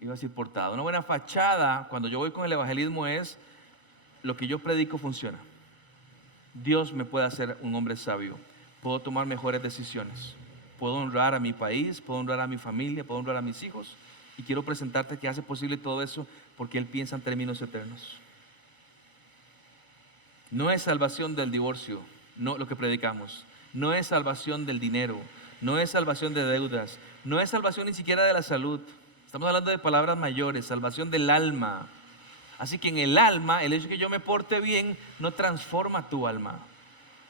iba a decir portada, una buena fachada cuando yo voy con el evangelismo es: lo que yo predico funciona. Dios me puede hacer un hombre sabio, puedo tomar mejores decisiones, puedo honrar a mi país, puedo honrar a mi familia, puedo honrar a mis hijos, y quiero presentarte que hace posible todo eso porque Él piensa en términos eternos. No es salvación del divorcio, no lo que predicamos, no es salvación del dinero, no es salvación de deudas, no es salvación ni siquiera de la salud. Estamos hablando de palabras mayores, salvación del alma. Así que en el alma, el hecho de que yo me porte bien no transforma tu alma.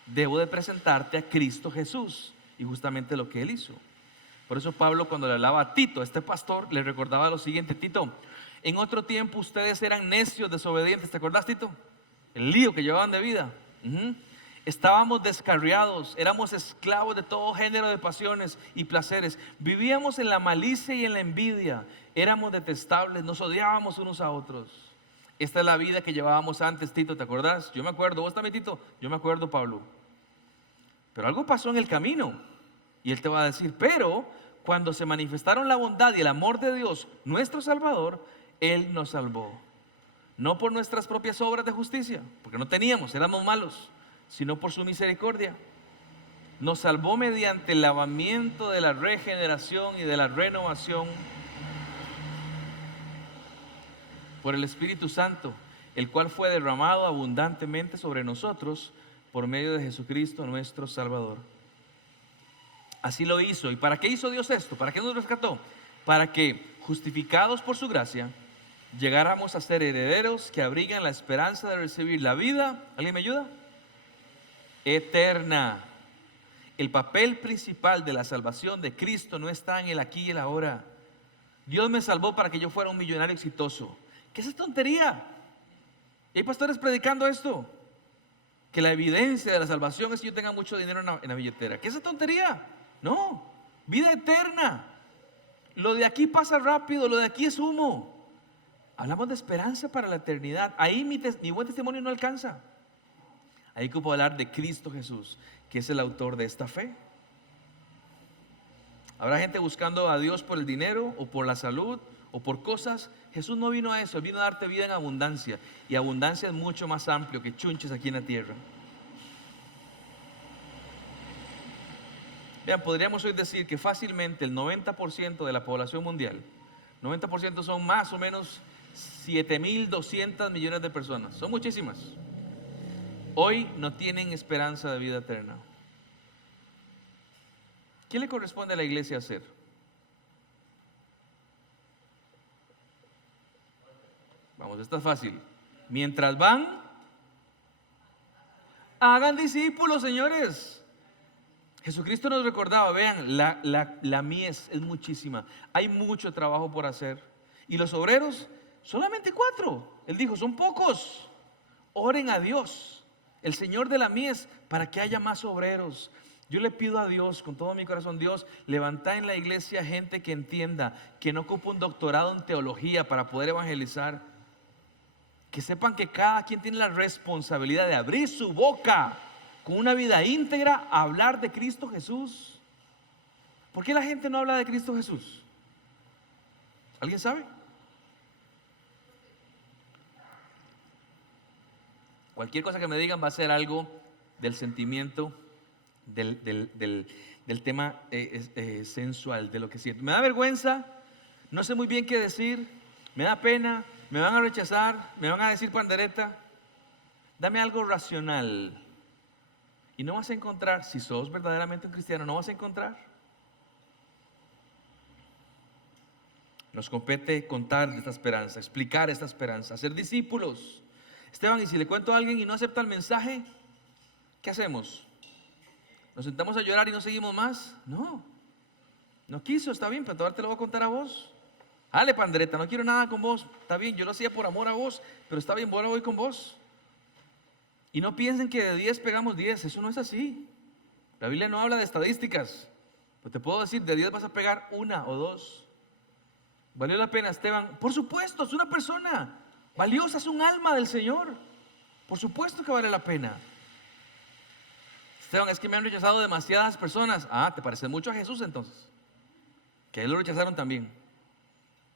Debo de presentarte a Cristo Jesús, y justamente lo que Él hizo. Por eso Pablo, cuando le hablaba a Tito, este pastor, le recordaba lo siguiente: Tito, en otro tiempo ustedes eran necios, desobedientes. ¿Te acordás, Tito? El lío que llevaban de vida. Estábamos descarriados, éramos esclavos de todo género de pasiones y placeres. Vivíamos en la malicia y en la envidia. Éramos detestables, nos odiábamos unos a otros. Esta es la vida que llevábamos antes, Tito, ¿te acordás? Yo me acuerdo. ¿Vos también, Tito? Yo me acuerdo, Pablo. Pero algo pasó en el camino. Y él te va a decir: pero cuando se manifestaron la bondad y el amor de Dios, nuestro Salvador, Él nos salvó. No por nuestras propias obras de justicia, porque no teníamos, éramos malos, sino por su misericordia. Nos salvó mediante el lavamiento de la regeneración y de la renovación por el Espíritu Santo, el cual fue derramado abundantemente sobre nosotros por medio de Jesucristo nuestro Salvador. Así lo hizo. ¿Y para qué hizo Dios esto? ¿Para qué nos rescató? Para que, justificados por su gracia, llegáramos a ser herederos que abrigan la esperanza de recibir la vida. ¿Alguien me ayuda? Eterna. El papel principal de la salvación de Cristo no está en el aquí y el ahora. Dios me salvó para que yo fuera un millonario exitoso. ¿Qué es esa tontería? Y hay pastores predicando esto, que la evidencia de la salvación es que yo tenga mucho dinero en la billetera. ¿Qué es esa tontería? No, vida eterna. Lo de aquí pasa rápido, lo de aquí es humo. Hablamos de esperanza para la eternidad. Ahí mi buen testimonio no alcanza. Ahí que puedo hablar de Cristo Jesús, que es el autor de esta fe. Habrá gente buscando a Dios por el dinero o por la salud o por cosas. Jesús no vino a eso, Él vino a darte vida en abundancia. Y abundancia es mucho más amplio que chunches aquí en la tierra. Vean, podríamos hoy decir que fácilmente el 90% de la población mundial, 90% son más o menos 7.200 millones de personas. Son muchísimas. Hoy no tienen esperanza de vida eterna. ¿Qué le corresponde a la iglesia hacer? Vamos, está fácil. Mientras van, hagan discípulos, señores. Jesucristo nos recordaba, vean, la mies es muchísima. Hay mucho trabajo por hacer. Y los obreros, solamente 4. Él dijo, son pocos. Oren a Dios, el Señor de la mies, para que haya más obreros. Yo le pido a Dios, con todo mi corazón: Dios, levanta en la iglesia gente que entienda, que no ocupa un doctorado en teología para poder evangelizar. Que sepan que cada quien tiene la responsabilidad de abrir su boca con una vida íntegra a hablar de Cristo Jesús. ¿Por qué la gente no habla de Cristo Jesús? ¿Alguien sabe? Cualquier cosa que me digan va a ser algo del sentimiento, del tema sensual, de lo que siento. Me da vergüenza, no sé muy bien qué decir, me da pena, me van a rechazar, me van a decir pandereta. Dame algo racional. Y no vas a encontrar, si sos verdaderamente un cristiano, no vas a encontrar. Nos compete contar de esta esperanza, explicar esta esperanza, hacer discípulos. Esteban, ¿y si le cuento a alguien y no acepta el mensaje? ¿Qué hacemos? ¿Nos sentamos a llorar y no seguimos más? No, no quiso, está bien, pero ahora te lo voy a contar a vos. Dale, pandereta, no quiero nada con vos. Está bien, yo lo hacía por amor a vos, pero está bien, ahora voy con vos. Y no piensen que de 10 pegamos 10, eso no es así. La Biblia no habla de estadísticas, pero te puedo decir, de 10 vas a pegar 1 o 2. ¿Valió la pena, Esteban? Por supuesto, es una persona valiosa, es un alma del Señor. Por supuesto que vale la pena. Esteban, es que me han rechazado demasiadas personas. Ah, ¿te parece mucho a Jesús entonces? que ellos lo rechazaron también.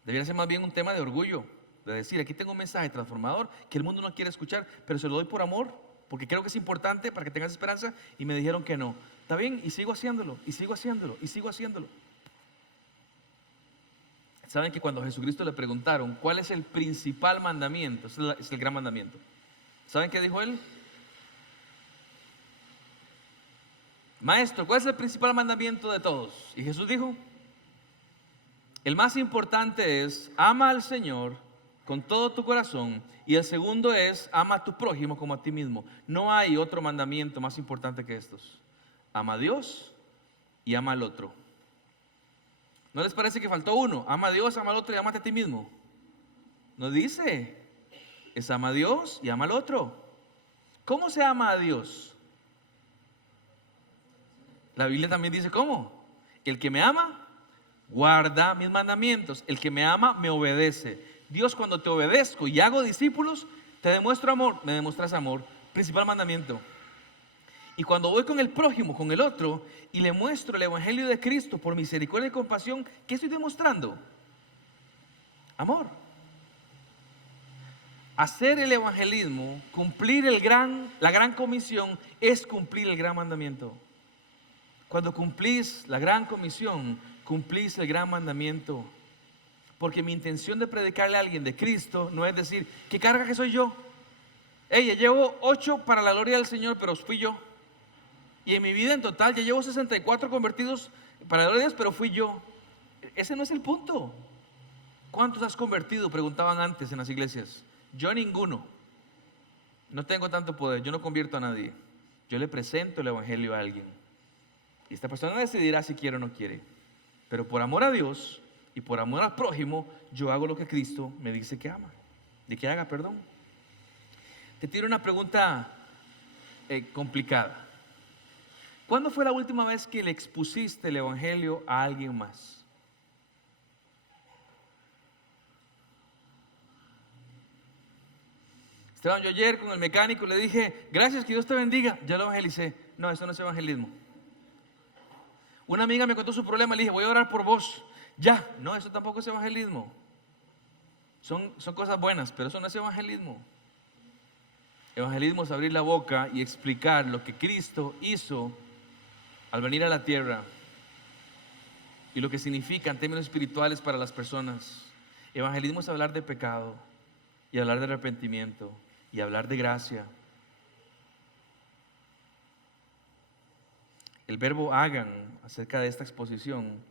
Debería ser más bien un tema de orgullo, de decir, aquí tengo un mensaje transformador que el mundo no quiere escuchar, pero se lo doy por amor, porque creo que es importante para que tengas esperanza, y me dijeron que no. Está bien, y sigo haciéndolo, y sigo haciéndolo, y sigo haciéndolo. Saben que cuando a Jesucristo le preguntaron cuál es el principal mandamiento, es el gran mandamiento, ¿saben qué dijo él? Maestro, ¿cuál es el principal mandamiento de todos? Y Jesús dijo, el más importante es, ama al Señor con todo tu corazón, y el segundo es, ama a tu prójimo como a ti mismo. No hay otro mandamiento más importante que estos. Ama a Dios y ama al otro. ¿No les parece que faltó uno? Ama a Dios, ama al otro y amate a ti mismo. No dice, es ama a Dios y ama al otro. ¿Cómo se ama a Dios? La Biblia también dice, ¿cómo? El que me ama, guarda mis mandamientos. El que me ama, me obedece. Dios, cuando te obedezco y hago discípulos, te demuestro amor, me demuestras amor. Principal mandamiento. Y cuando voy con el prójimo, con el otro, y le muestro el evangelio de Cristo por misericordia y compasión, ¿qué estoy demostrando? Amor. Hacer el evangelismo, cumplir la gran comisión, es cumplir el gran mandamiento. Cuando cumplís la gran comisión, cumplís el gran mandamiento. Porque mi intención de predicarle a alguien de Cristo no es decir, ¿qué carga que soy yo? Ya llevo 8 para la gloria del Señor, pero fui yo. Y en mi vida en total ya llevo 64 convertidos para la gloria de Dios, pero fui yo. Ese no es el punto. ¿Cuántos has convertido? Preguntaban antes en las iglesias. Yo ninguno. No tengo tanto poder, yo no convierto a nadie. Yo le presento el evangelio a alguien. Y esta persona decidirá si quiere o no quiere. Pero por amor a Dios y por amor al prójimo, yo hago lo que Cristo me dice que ama. De que haga, perdón. Te tiro una pregunta complicada. ¿Cuándo fue la última vez que le expusiste el evangelio a alguien más? Esteban, yo ayer con el mecánico le dije, gracias, que Dios te bendiga, ya lo evangelicé. No, eso no es evangelismo. Una amiga me contó su problema, le dije, voy a orar por vos. Ya, no, eso tampoco es evangelismo. Son cosas buenas, pero eso no es evangelismo. Evangelismo es abrir la boca y explicar lo que Cristo hizo al venir a la tierra y lo que significa en términos espirituales para las personas. Evangelismo es hablar de pecado y hablar de arrepentimiento y hablar de gracia. El verbo hagan acerca de esta exposición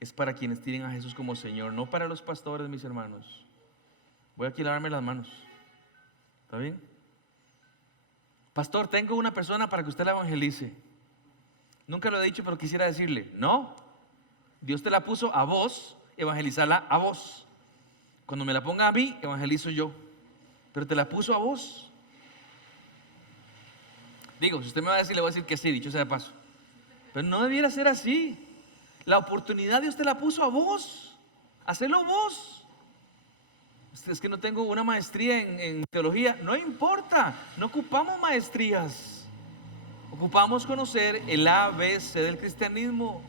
es para quienes tienen a Jesús como Señor, no para los pastores, mis hermanos. Voy aquí a lavarme las manos. ¿Está bien? Pastor, tengo una persona para que usted la evangelice. Nunca lo he dicho, pero quisiera decirle, no. Dios te la puso a vos, evangelizarla a vos. Cuando me la ponga a mí, evangelizo yo. Pero te la puso a vos. Digo, si usted me va a decir, le voy a decir que sí, dicho sea de paso. Pero no debiera ser así. La oportunidad Dios te la puso a vos. Hacelo vos. Es que no tengo una maestría en teología. No importa, no ocupamos maestrías. Ocupamos conocer el ABC del cristianismo.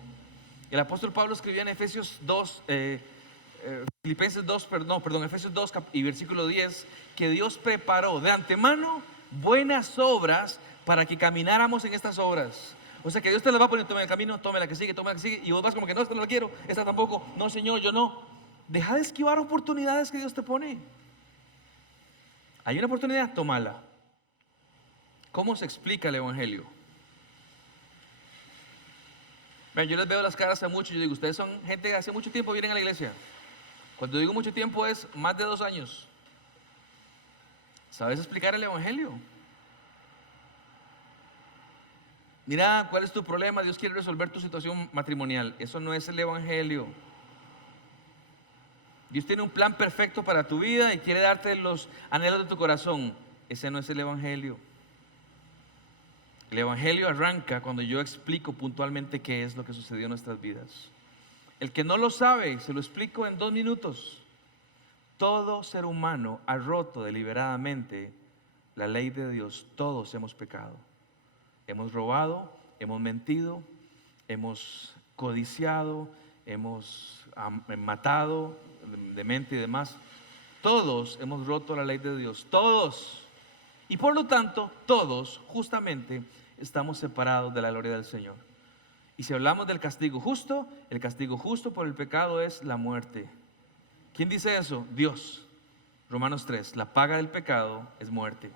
El apóstol Pablo escribía en Efesios 2, Efesios 2 y versículo 10, que Dios preparó de antemano buenas obras para que camináramos en estas obras. O sea que Dios te las va a poner, tome el camino, tome la que sigue, y vos vas como que no, esta no la quiero, esta tampoco, no Señor, yo no. Deja de esquivar oportunidades que Dios te pone. Hay una oportunidad, tómala. ¿Cómo se explica el evangelio? Vean, yo les veo las caras a muchos, yo digo, ustedes son gente que hace mucho tiempo vienen a la iglesia. Cuando digo mucho tiempo es más de 2 años. ¿Sabes explicar el evangelio? Mira, ¿cuál es tu problema? Dios quiere resolver tu situación matrimonial. Eso no es el evangelio. Dios tiene un plan perfecto para tu vida y quiere darte los anhelos de tu corazón. Ese no es el evangelio. El evangelio arranca cuando yo explico puntualmente qué es lo que sucedió en nuestras vidas. El que no lo sabe, se lo explico en 2 minutos. Todo ser humano ha roto deliberadamente la ley de Dios. Todos hemos pecado. Hemos robado, hemos mentido, hemos codiciado, hemos matado de mente y demás. Todos hemos roto la ley de Dios, todos. Y por lo tanto, todos justamente estamos separados de la gloria del Señor. Y si hablamos del castigo justo, el castigo justo por el pecado es la muerte. ¿Quién dice eso? Dios. Romanos 3, la paga del pecado es muerte.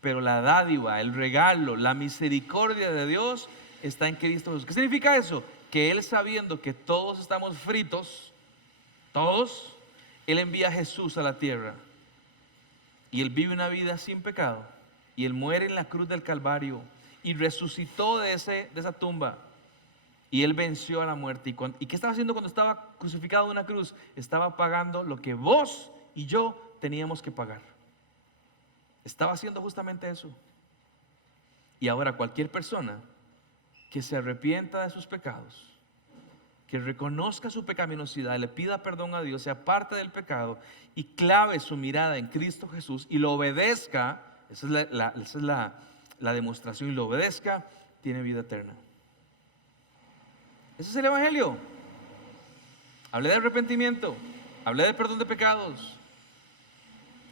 Pero la dádiva, el regalo, la misericordia de Dios está en Cristo Jesús. ¿Qué significa eso? Que Él, sabiendo que todos estamos fritos, todos, Él envía a Jesús a la tierra. Y Él vive una vida sin pecado. Y Él muere en la cruz del Calvario. Y resucitó de esa tumba. Y Él venció a la muerte. ¿Y qué estaba haciendo cuando estaba crucificado en una cruz? Estaba pagando lo que vos y yo teníamos que pagar. Estaba haciendo justamente eso. Y ahora cualquier persona que se arrepienta de sus pecados, que reconozca su pecaminosidad, le pida perdón a Dios, se aparte del pecado y clave su mirada en Cristo Jesús y lo obedezca, esa es la demostración, y lo obedezca, tiene vida eterna. Ese es el Evangelio. Hablé de arrepentimiento, hablé del perdón de pecados,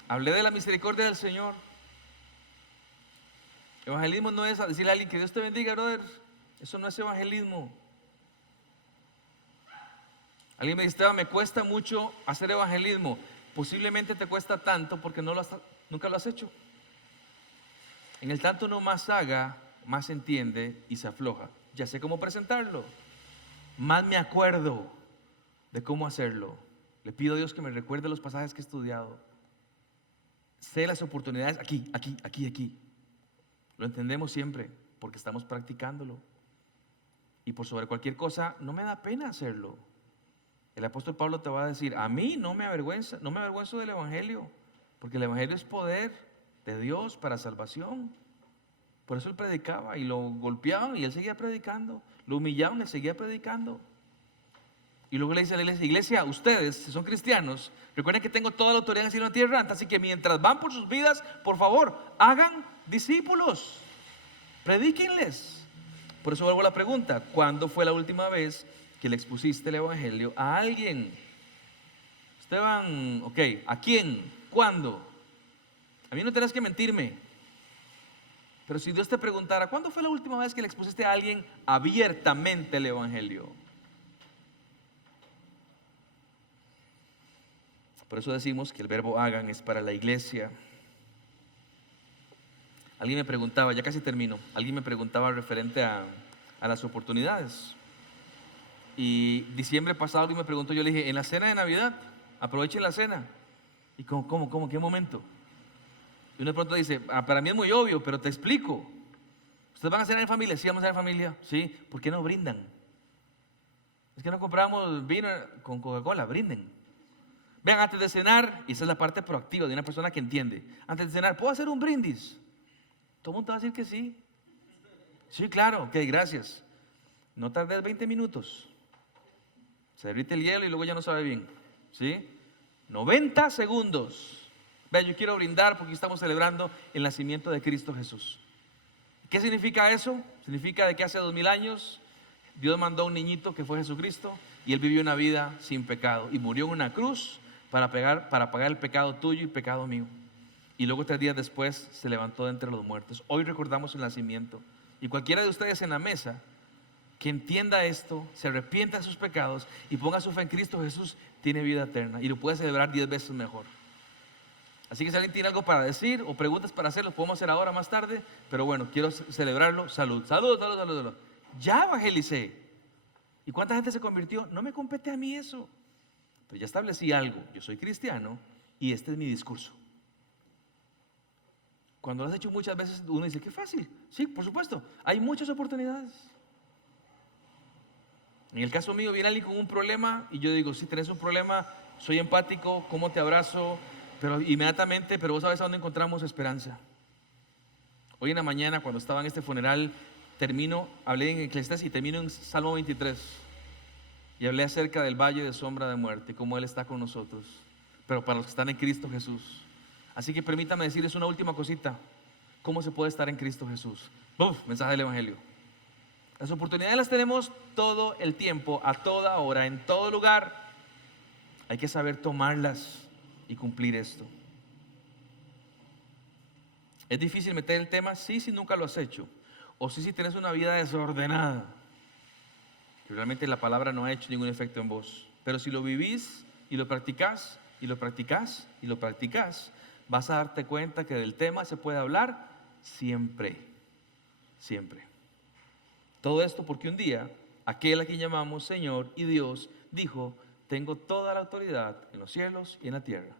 hablé de la misericordia del Señor. Evangelismo no es decirle a alguien que Dios te bendiga, brother. Eso no es evangelismo. Alguien me dice, Esteban, me cuesta mucho hacer evangelismo. Posiblemente te cuesta tanto porque nunca lo has hecho. En el tanto uno más haga, más entiende y se afloja. Ya sé cómo presentarlo. Más me acuerdo de cómo hacerlo. Le pido a Dios que me recuerde los pasajes que he estudiado. Sé las oportunidades aquí. Lo entendemos siempre porque estamos practicándolo. Y por sobre cualquier cosa, no me da pena hacerlo. El apóstol Pablo te va a decir, a mí no me avergüenzo del Evangelio, porque el Evangelio es poder de Dios para salvación. Por eso él predicaba y lo golpeaban y él seguía predicando. Lo humillaban y él seguía predicando. Y luego le dice a la iglesia, ustedes, si son cristianos, recuerden que tengo toda la autoridad en el cielo y en la tierra, así que mientras van por sus vidas, por favor, hagan discípulos, predíquenles. Por eso vuelvo a la pregunta, ¿cuándo fue la última vez que le expusiste el Evangelio a alguien? Esteban, ok, ¿a quién? ¿Cuándo? A mí no tenés que mentirme. Pero si Dios te preguntara, ¿cuándo fue la última vez que le expusiste a alguien abiertamente el Evangelio? Por eso decimos que el verbo hagan es para la iglesia. Alguien me preguntaba, ya casi termino, alguien me preguntaba referente a las oportunidades. Y diciembre pasado alguien me preguntó, yo le dije, en la cena de Navidad, aprovechen la cena. ¿Y cómo? ¿Qué momento? Y uno de pronto dice, para mí es muy obvio, pero te explico. ¿Ustedes van a cenar en familia? Sí, vamos a cenar en familia. Sí, ¿por qué no brindan? Es que no compramos vino con Coca-Cola, brinden. Vean, antes de cenar, y esa es la parte proactiva de una persona que entiende, antes de cenar, ¿puedo hacer un brindis? Todo el mundo va a decir que sí. Sí, claro, ok, gracias. No tardes 20 minutos. Se derrite el hielo y luego ya no sabe bien. ¿Sí? 90 segundos. Vean, yo quiero brindar porque estamos celebrando el nacimiento de Cristo Jesús. ¿Qué significa eso? Significa de que hace 2000 años Dios mandó a un niñito que fue Jesucristo y Él vivió una vida sin pecado y murió en una cruz para pagar el pecado tuyo y el pecado mío. Y luego 3 días después se levantó de entre los muertos. Hoy recordamos el nacimiento. Y cualquiera de ustedes en la mesa que entienda esto, se arrepienta de sus pecados y ponga su fe en Cristo Jesús, tiene vida eterna y lo puede celebrar 10 veces mejor. Así que si alguien tiene algo para decir o preguntas para hacer, lo podemos hacer ahora más tarde, pero bueno, quiero celebrarlo. Salud. Ya evangelicé. ¿Y cuánta gente se convirtió? No me compete a mí eso. Pero ya establecí algo. Yo soy cristiano y este es mi discurso. Cuando lo has hecho muchas veces, uno dice, qué fácil. Sí, por supuesto, hay muchas oportunidades. En el caso mío, viene alguien con un problema y yo digo, si tenés un problema, soy empático, ¿cómo te abrazo? Pero inmediatamente, pero vos sabes a dónde encontramos esperanza. Hoy en la mañana, cuando estaba en este funeral, hablé en Eclesiastés y termino en Salmo 23. Y hablé acerca del valle de sombra de muerte, cómo Él está con nosotros, pero para los que están en Cristo Jesús. Así que permítame decirles una última cosita. ¿Cómo se puede estar en Cristo Jesús? Mensaje del Evangelio. Las oportunidades las tenemos todo el tiempo, a toda hora, en todo lugar. Hay que saber tomarlas y cumplir esto. ¿Es difícil meter el tema? Sí, si nunca lo has hecho. O sí, si tienes una vida desordenada. Y realmente la palabra no ha hecho ningún efecto en vos. Pero si lo vivís y lo practicás, y lo practicás, y lo practicás, vas a darte cuenta que del tema se puede hablar siempre. Siempre. Todo esto porque un día, aquel a quien llamamos Señor y Dios, dijo: tengo toda la autoridad en los cielos y en la tierra.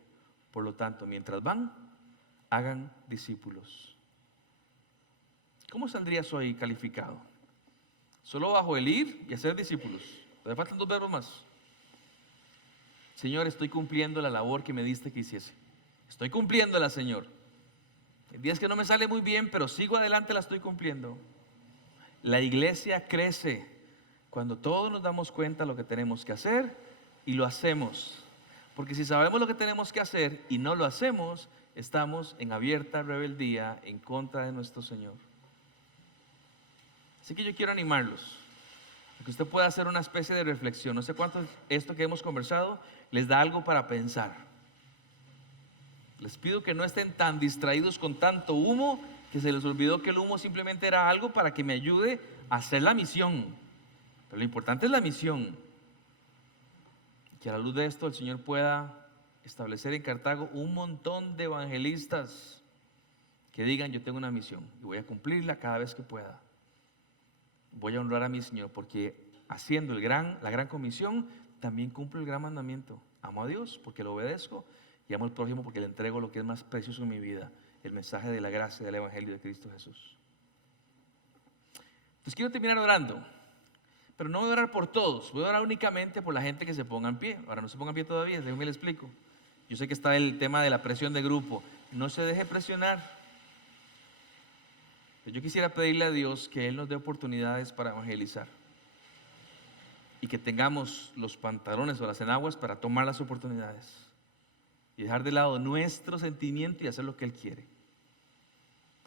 Por lo tanto, mientras van, hagan discípulos. ¿Cómo saldrías hoy calificado? Solo bajo el ir y hacer discípulos. ¿Le faltan 2 verbos más? Señor, estoy cumpliendo la labor que me diste que hiciese. Estoy cumpliéndola, Señor. El día es que no me sale muy bien, pero sigo adelante, la estoy cumpliendo. La iglesia crece cuando todos nos damos cuenta de lo que tenemos que hacer y lo hacemos. Porque si sabemos lo que tenemos que hacer y no lo hacemos, estamos en abierta rebeldía en contra de nuestro Señor. Así que yo quiero animarlos a que usted pueda hacer una especie de reflexión. No sé cuánto esto que hemos conversado les da algo para pensar. Les pido que no estén tan distraídos con tanto humo que se les olvidó que el humo simplemente era algo para que me ayude a hacer la misión. Pero lo importante es la misión. Que a la luz de esto el Señor pueda establecer en Cartago un montón de evangelistas que digan: yo tengo una misión y voy a cumplirla cada vez que pueda. Voy a honrar a mi Señor, porque haciendo la gran comisión también cumplo el gran mandamiento. Amo a Dios porque lo obedezco y amo al prójimo porque le entrego lo que es más precioso en mi vida: el mensaje de la gracia del Evangelio de Cristo Jesús. Entonces quiero terminar orando, pero no voy a orar por todos, voy a orar únicamente por la gente que se ponga en pie. Ahora no se ponga en pie todavía, déjenme le explico. Yo sé que está el tema de la presión de grupo, no se deje presionar. Yo quisiera pedirle a Dios que Él nos dé oportunidades para evangelizar y que tengamos los pantalones o las enaguas para tomar las oportunidades y dejar de lado nuestro sentimiento y hacer lo que Él quiere.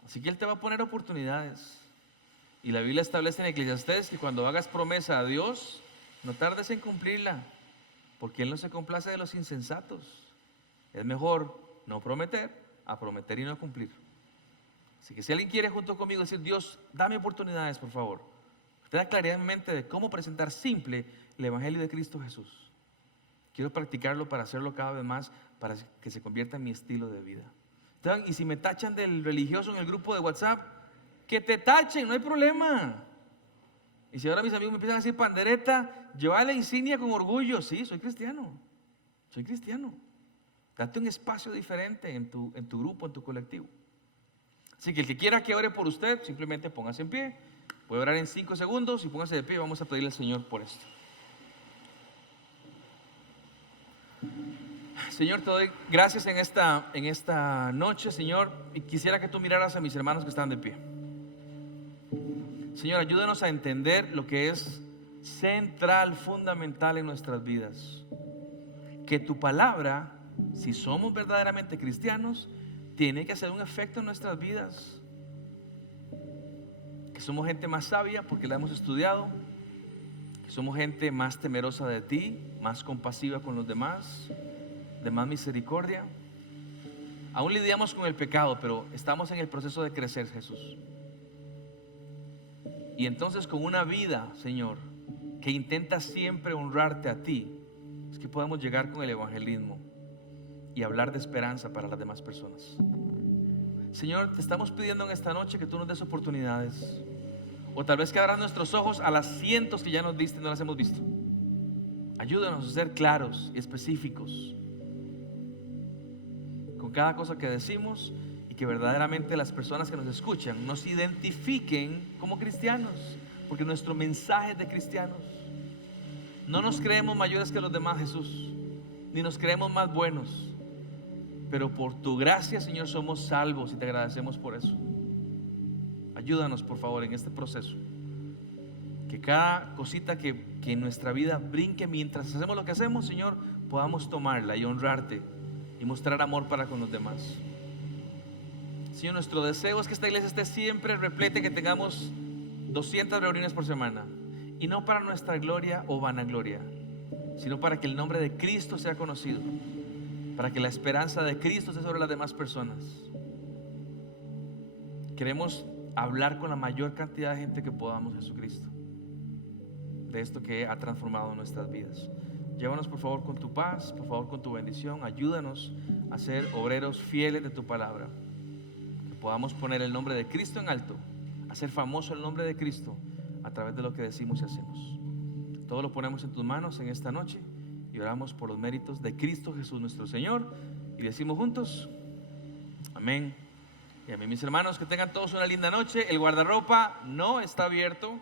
Así que Él te va a poner oportunidades. Y la Biblia establece en Eclesiastés que cuando hagas promesa a Dios, no tardes en cumplirla, porque Él no se complace de los insensatos. Es mejor no prometer a prometer y no cumplir. Así que si alguien quiere junto conmigo decir: Dios, dame oportunidades, por favor, usted da claridad en mi mente de cómo presentar simple el Evangelio de Cristo Jesús. Quiero practicarlo para hacerlo cada vez más, para que se convierta en mi estilo de vida. Y si me tachan del religioso en el grupo de WhatsApp, que te tachen, no hay problema. Y si ahora mis amigos me empiezan a decir pandereta, lleva la insignia con orgullo. Sí, soy cristiano. Soy cristiano. Date un espacio diferente en tu grupo, en tu colectivo. Así que el que quiera que ore por usted, simplemente póngase en pie. Voy a orar en 5 segundos y póngase de pie y vamos a pedirle al Señor por esto. Señor, te doy gracias en esta noche, Señor, y quisiera que tú miraras a mis hermanos que están de pie. Señor, ayúdanos a entender lo que es central, fundamental en nuestras vidas. Que tu palabra, si somos verdaderamente cristianos, tiene que hacer un efecto en nuestras vidas. Que somos gente más sabia porque la hemos estudiado. Que somos gente más temerosa de ti, más compasiva con los demás, de más misericordia. Aún lidiamos con el pecado, pero estamos en el proceso de crecer, Jesús. Y entonces con una vida, Señor, que intenta siempre honrarte a ti, es que podemos llegar con el evangelismo y hablar de esperanza para las demás personas. Señor, te estamos pidiendo en esta noche que tú nos des oportunidades. O tal vez que abras nuestros ojos a las cientos que ya nos diste y no las hemos visto. Ayúdanos a ser claros y específicos con cada cosa que decimos, y que verdaderamente las personas que nos escuchan nos identifiquen como cristianos, porque nuestro mensaje es de cristianos. No nos creemos mayores que los demás, Jesús, ni nos creemos más buenos, pero por tu gracia, Señor, somos salvos y te agradecemos por eso. Ayúdanos, por favor, en este proceso, que cada cosita que en nuestra vida brinque mientras hacemos lo que hacemos, Señor, podamos tomarla y honrarte y mostrar amor para con los demás. Señor, nuestro deseo es que esta iglesia esté siempre repleta, que tengamos 200 reuniones por semana. Y no para nuestra gloria o vanagloria, sino para que el nombre de Cristo sea conocido, para que la esperanza de Cristo esté sobre las demás personas. Queremos hablar con la mayor cantidad de gente que podamos de Jesucristo, de esto que ha transformado nuestras vidas. Llévanos por favor con tu paz, por favor con tu bendición. Ayúdanos a ser obreros fieles de tu palabra, que podamos poner el nombre de Cristo en alto, hacer famoso el nombre de Cristo a través de lo que decimos y hacemos. Todo lo ponemos en tus manos en esta noche y oramos por los méritos de Cristo Jesús nuestro Señor, y decimos juntos amén y amén. Mis hermanos, que tengan todos una linda noche. El guardarropa no está abierto,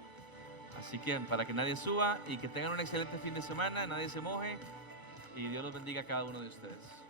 así que para que nadie suba, y que tengan un excelente fin de semana, nadie se moje, y Dios los bendiga a cada uno de ustedes.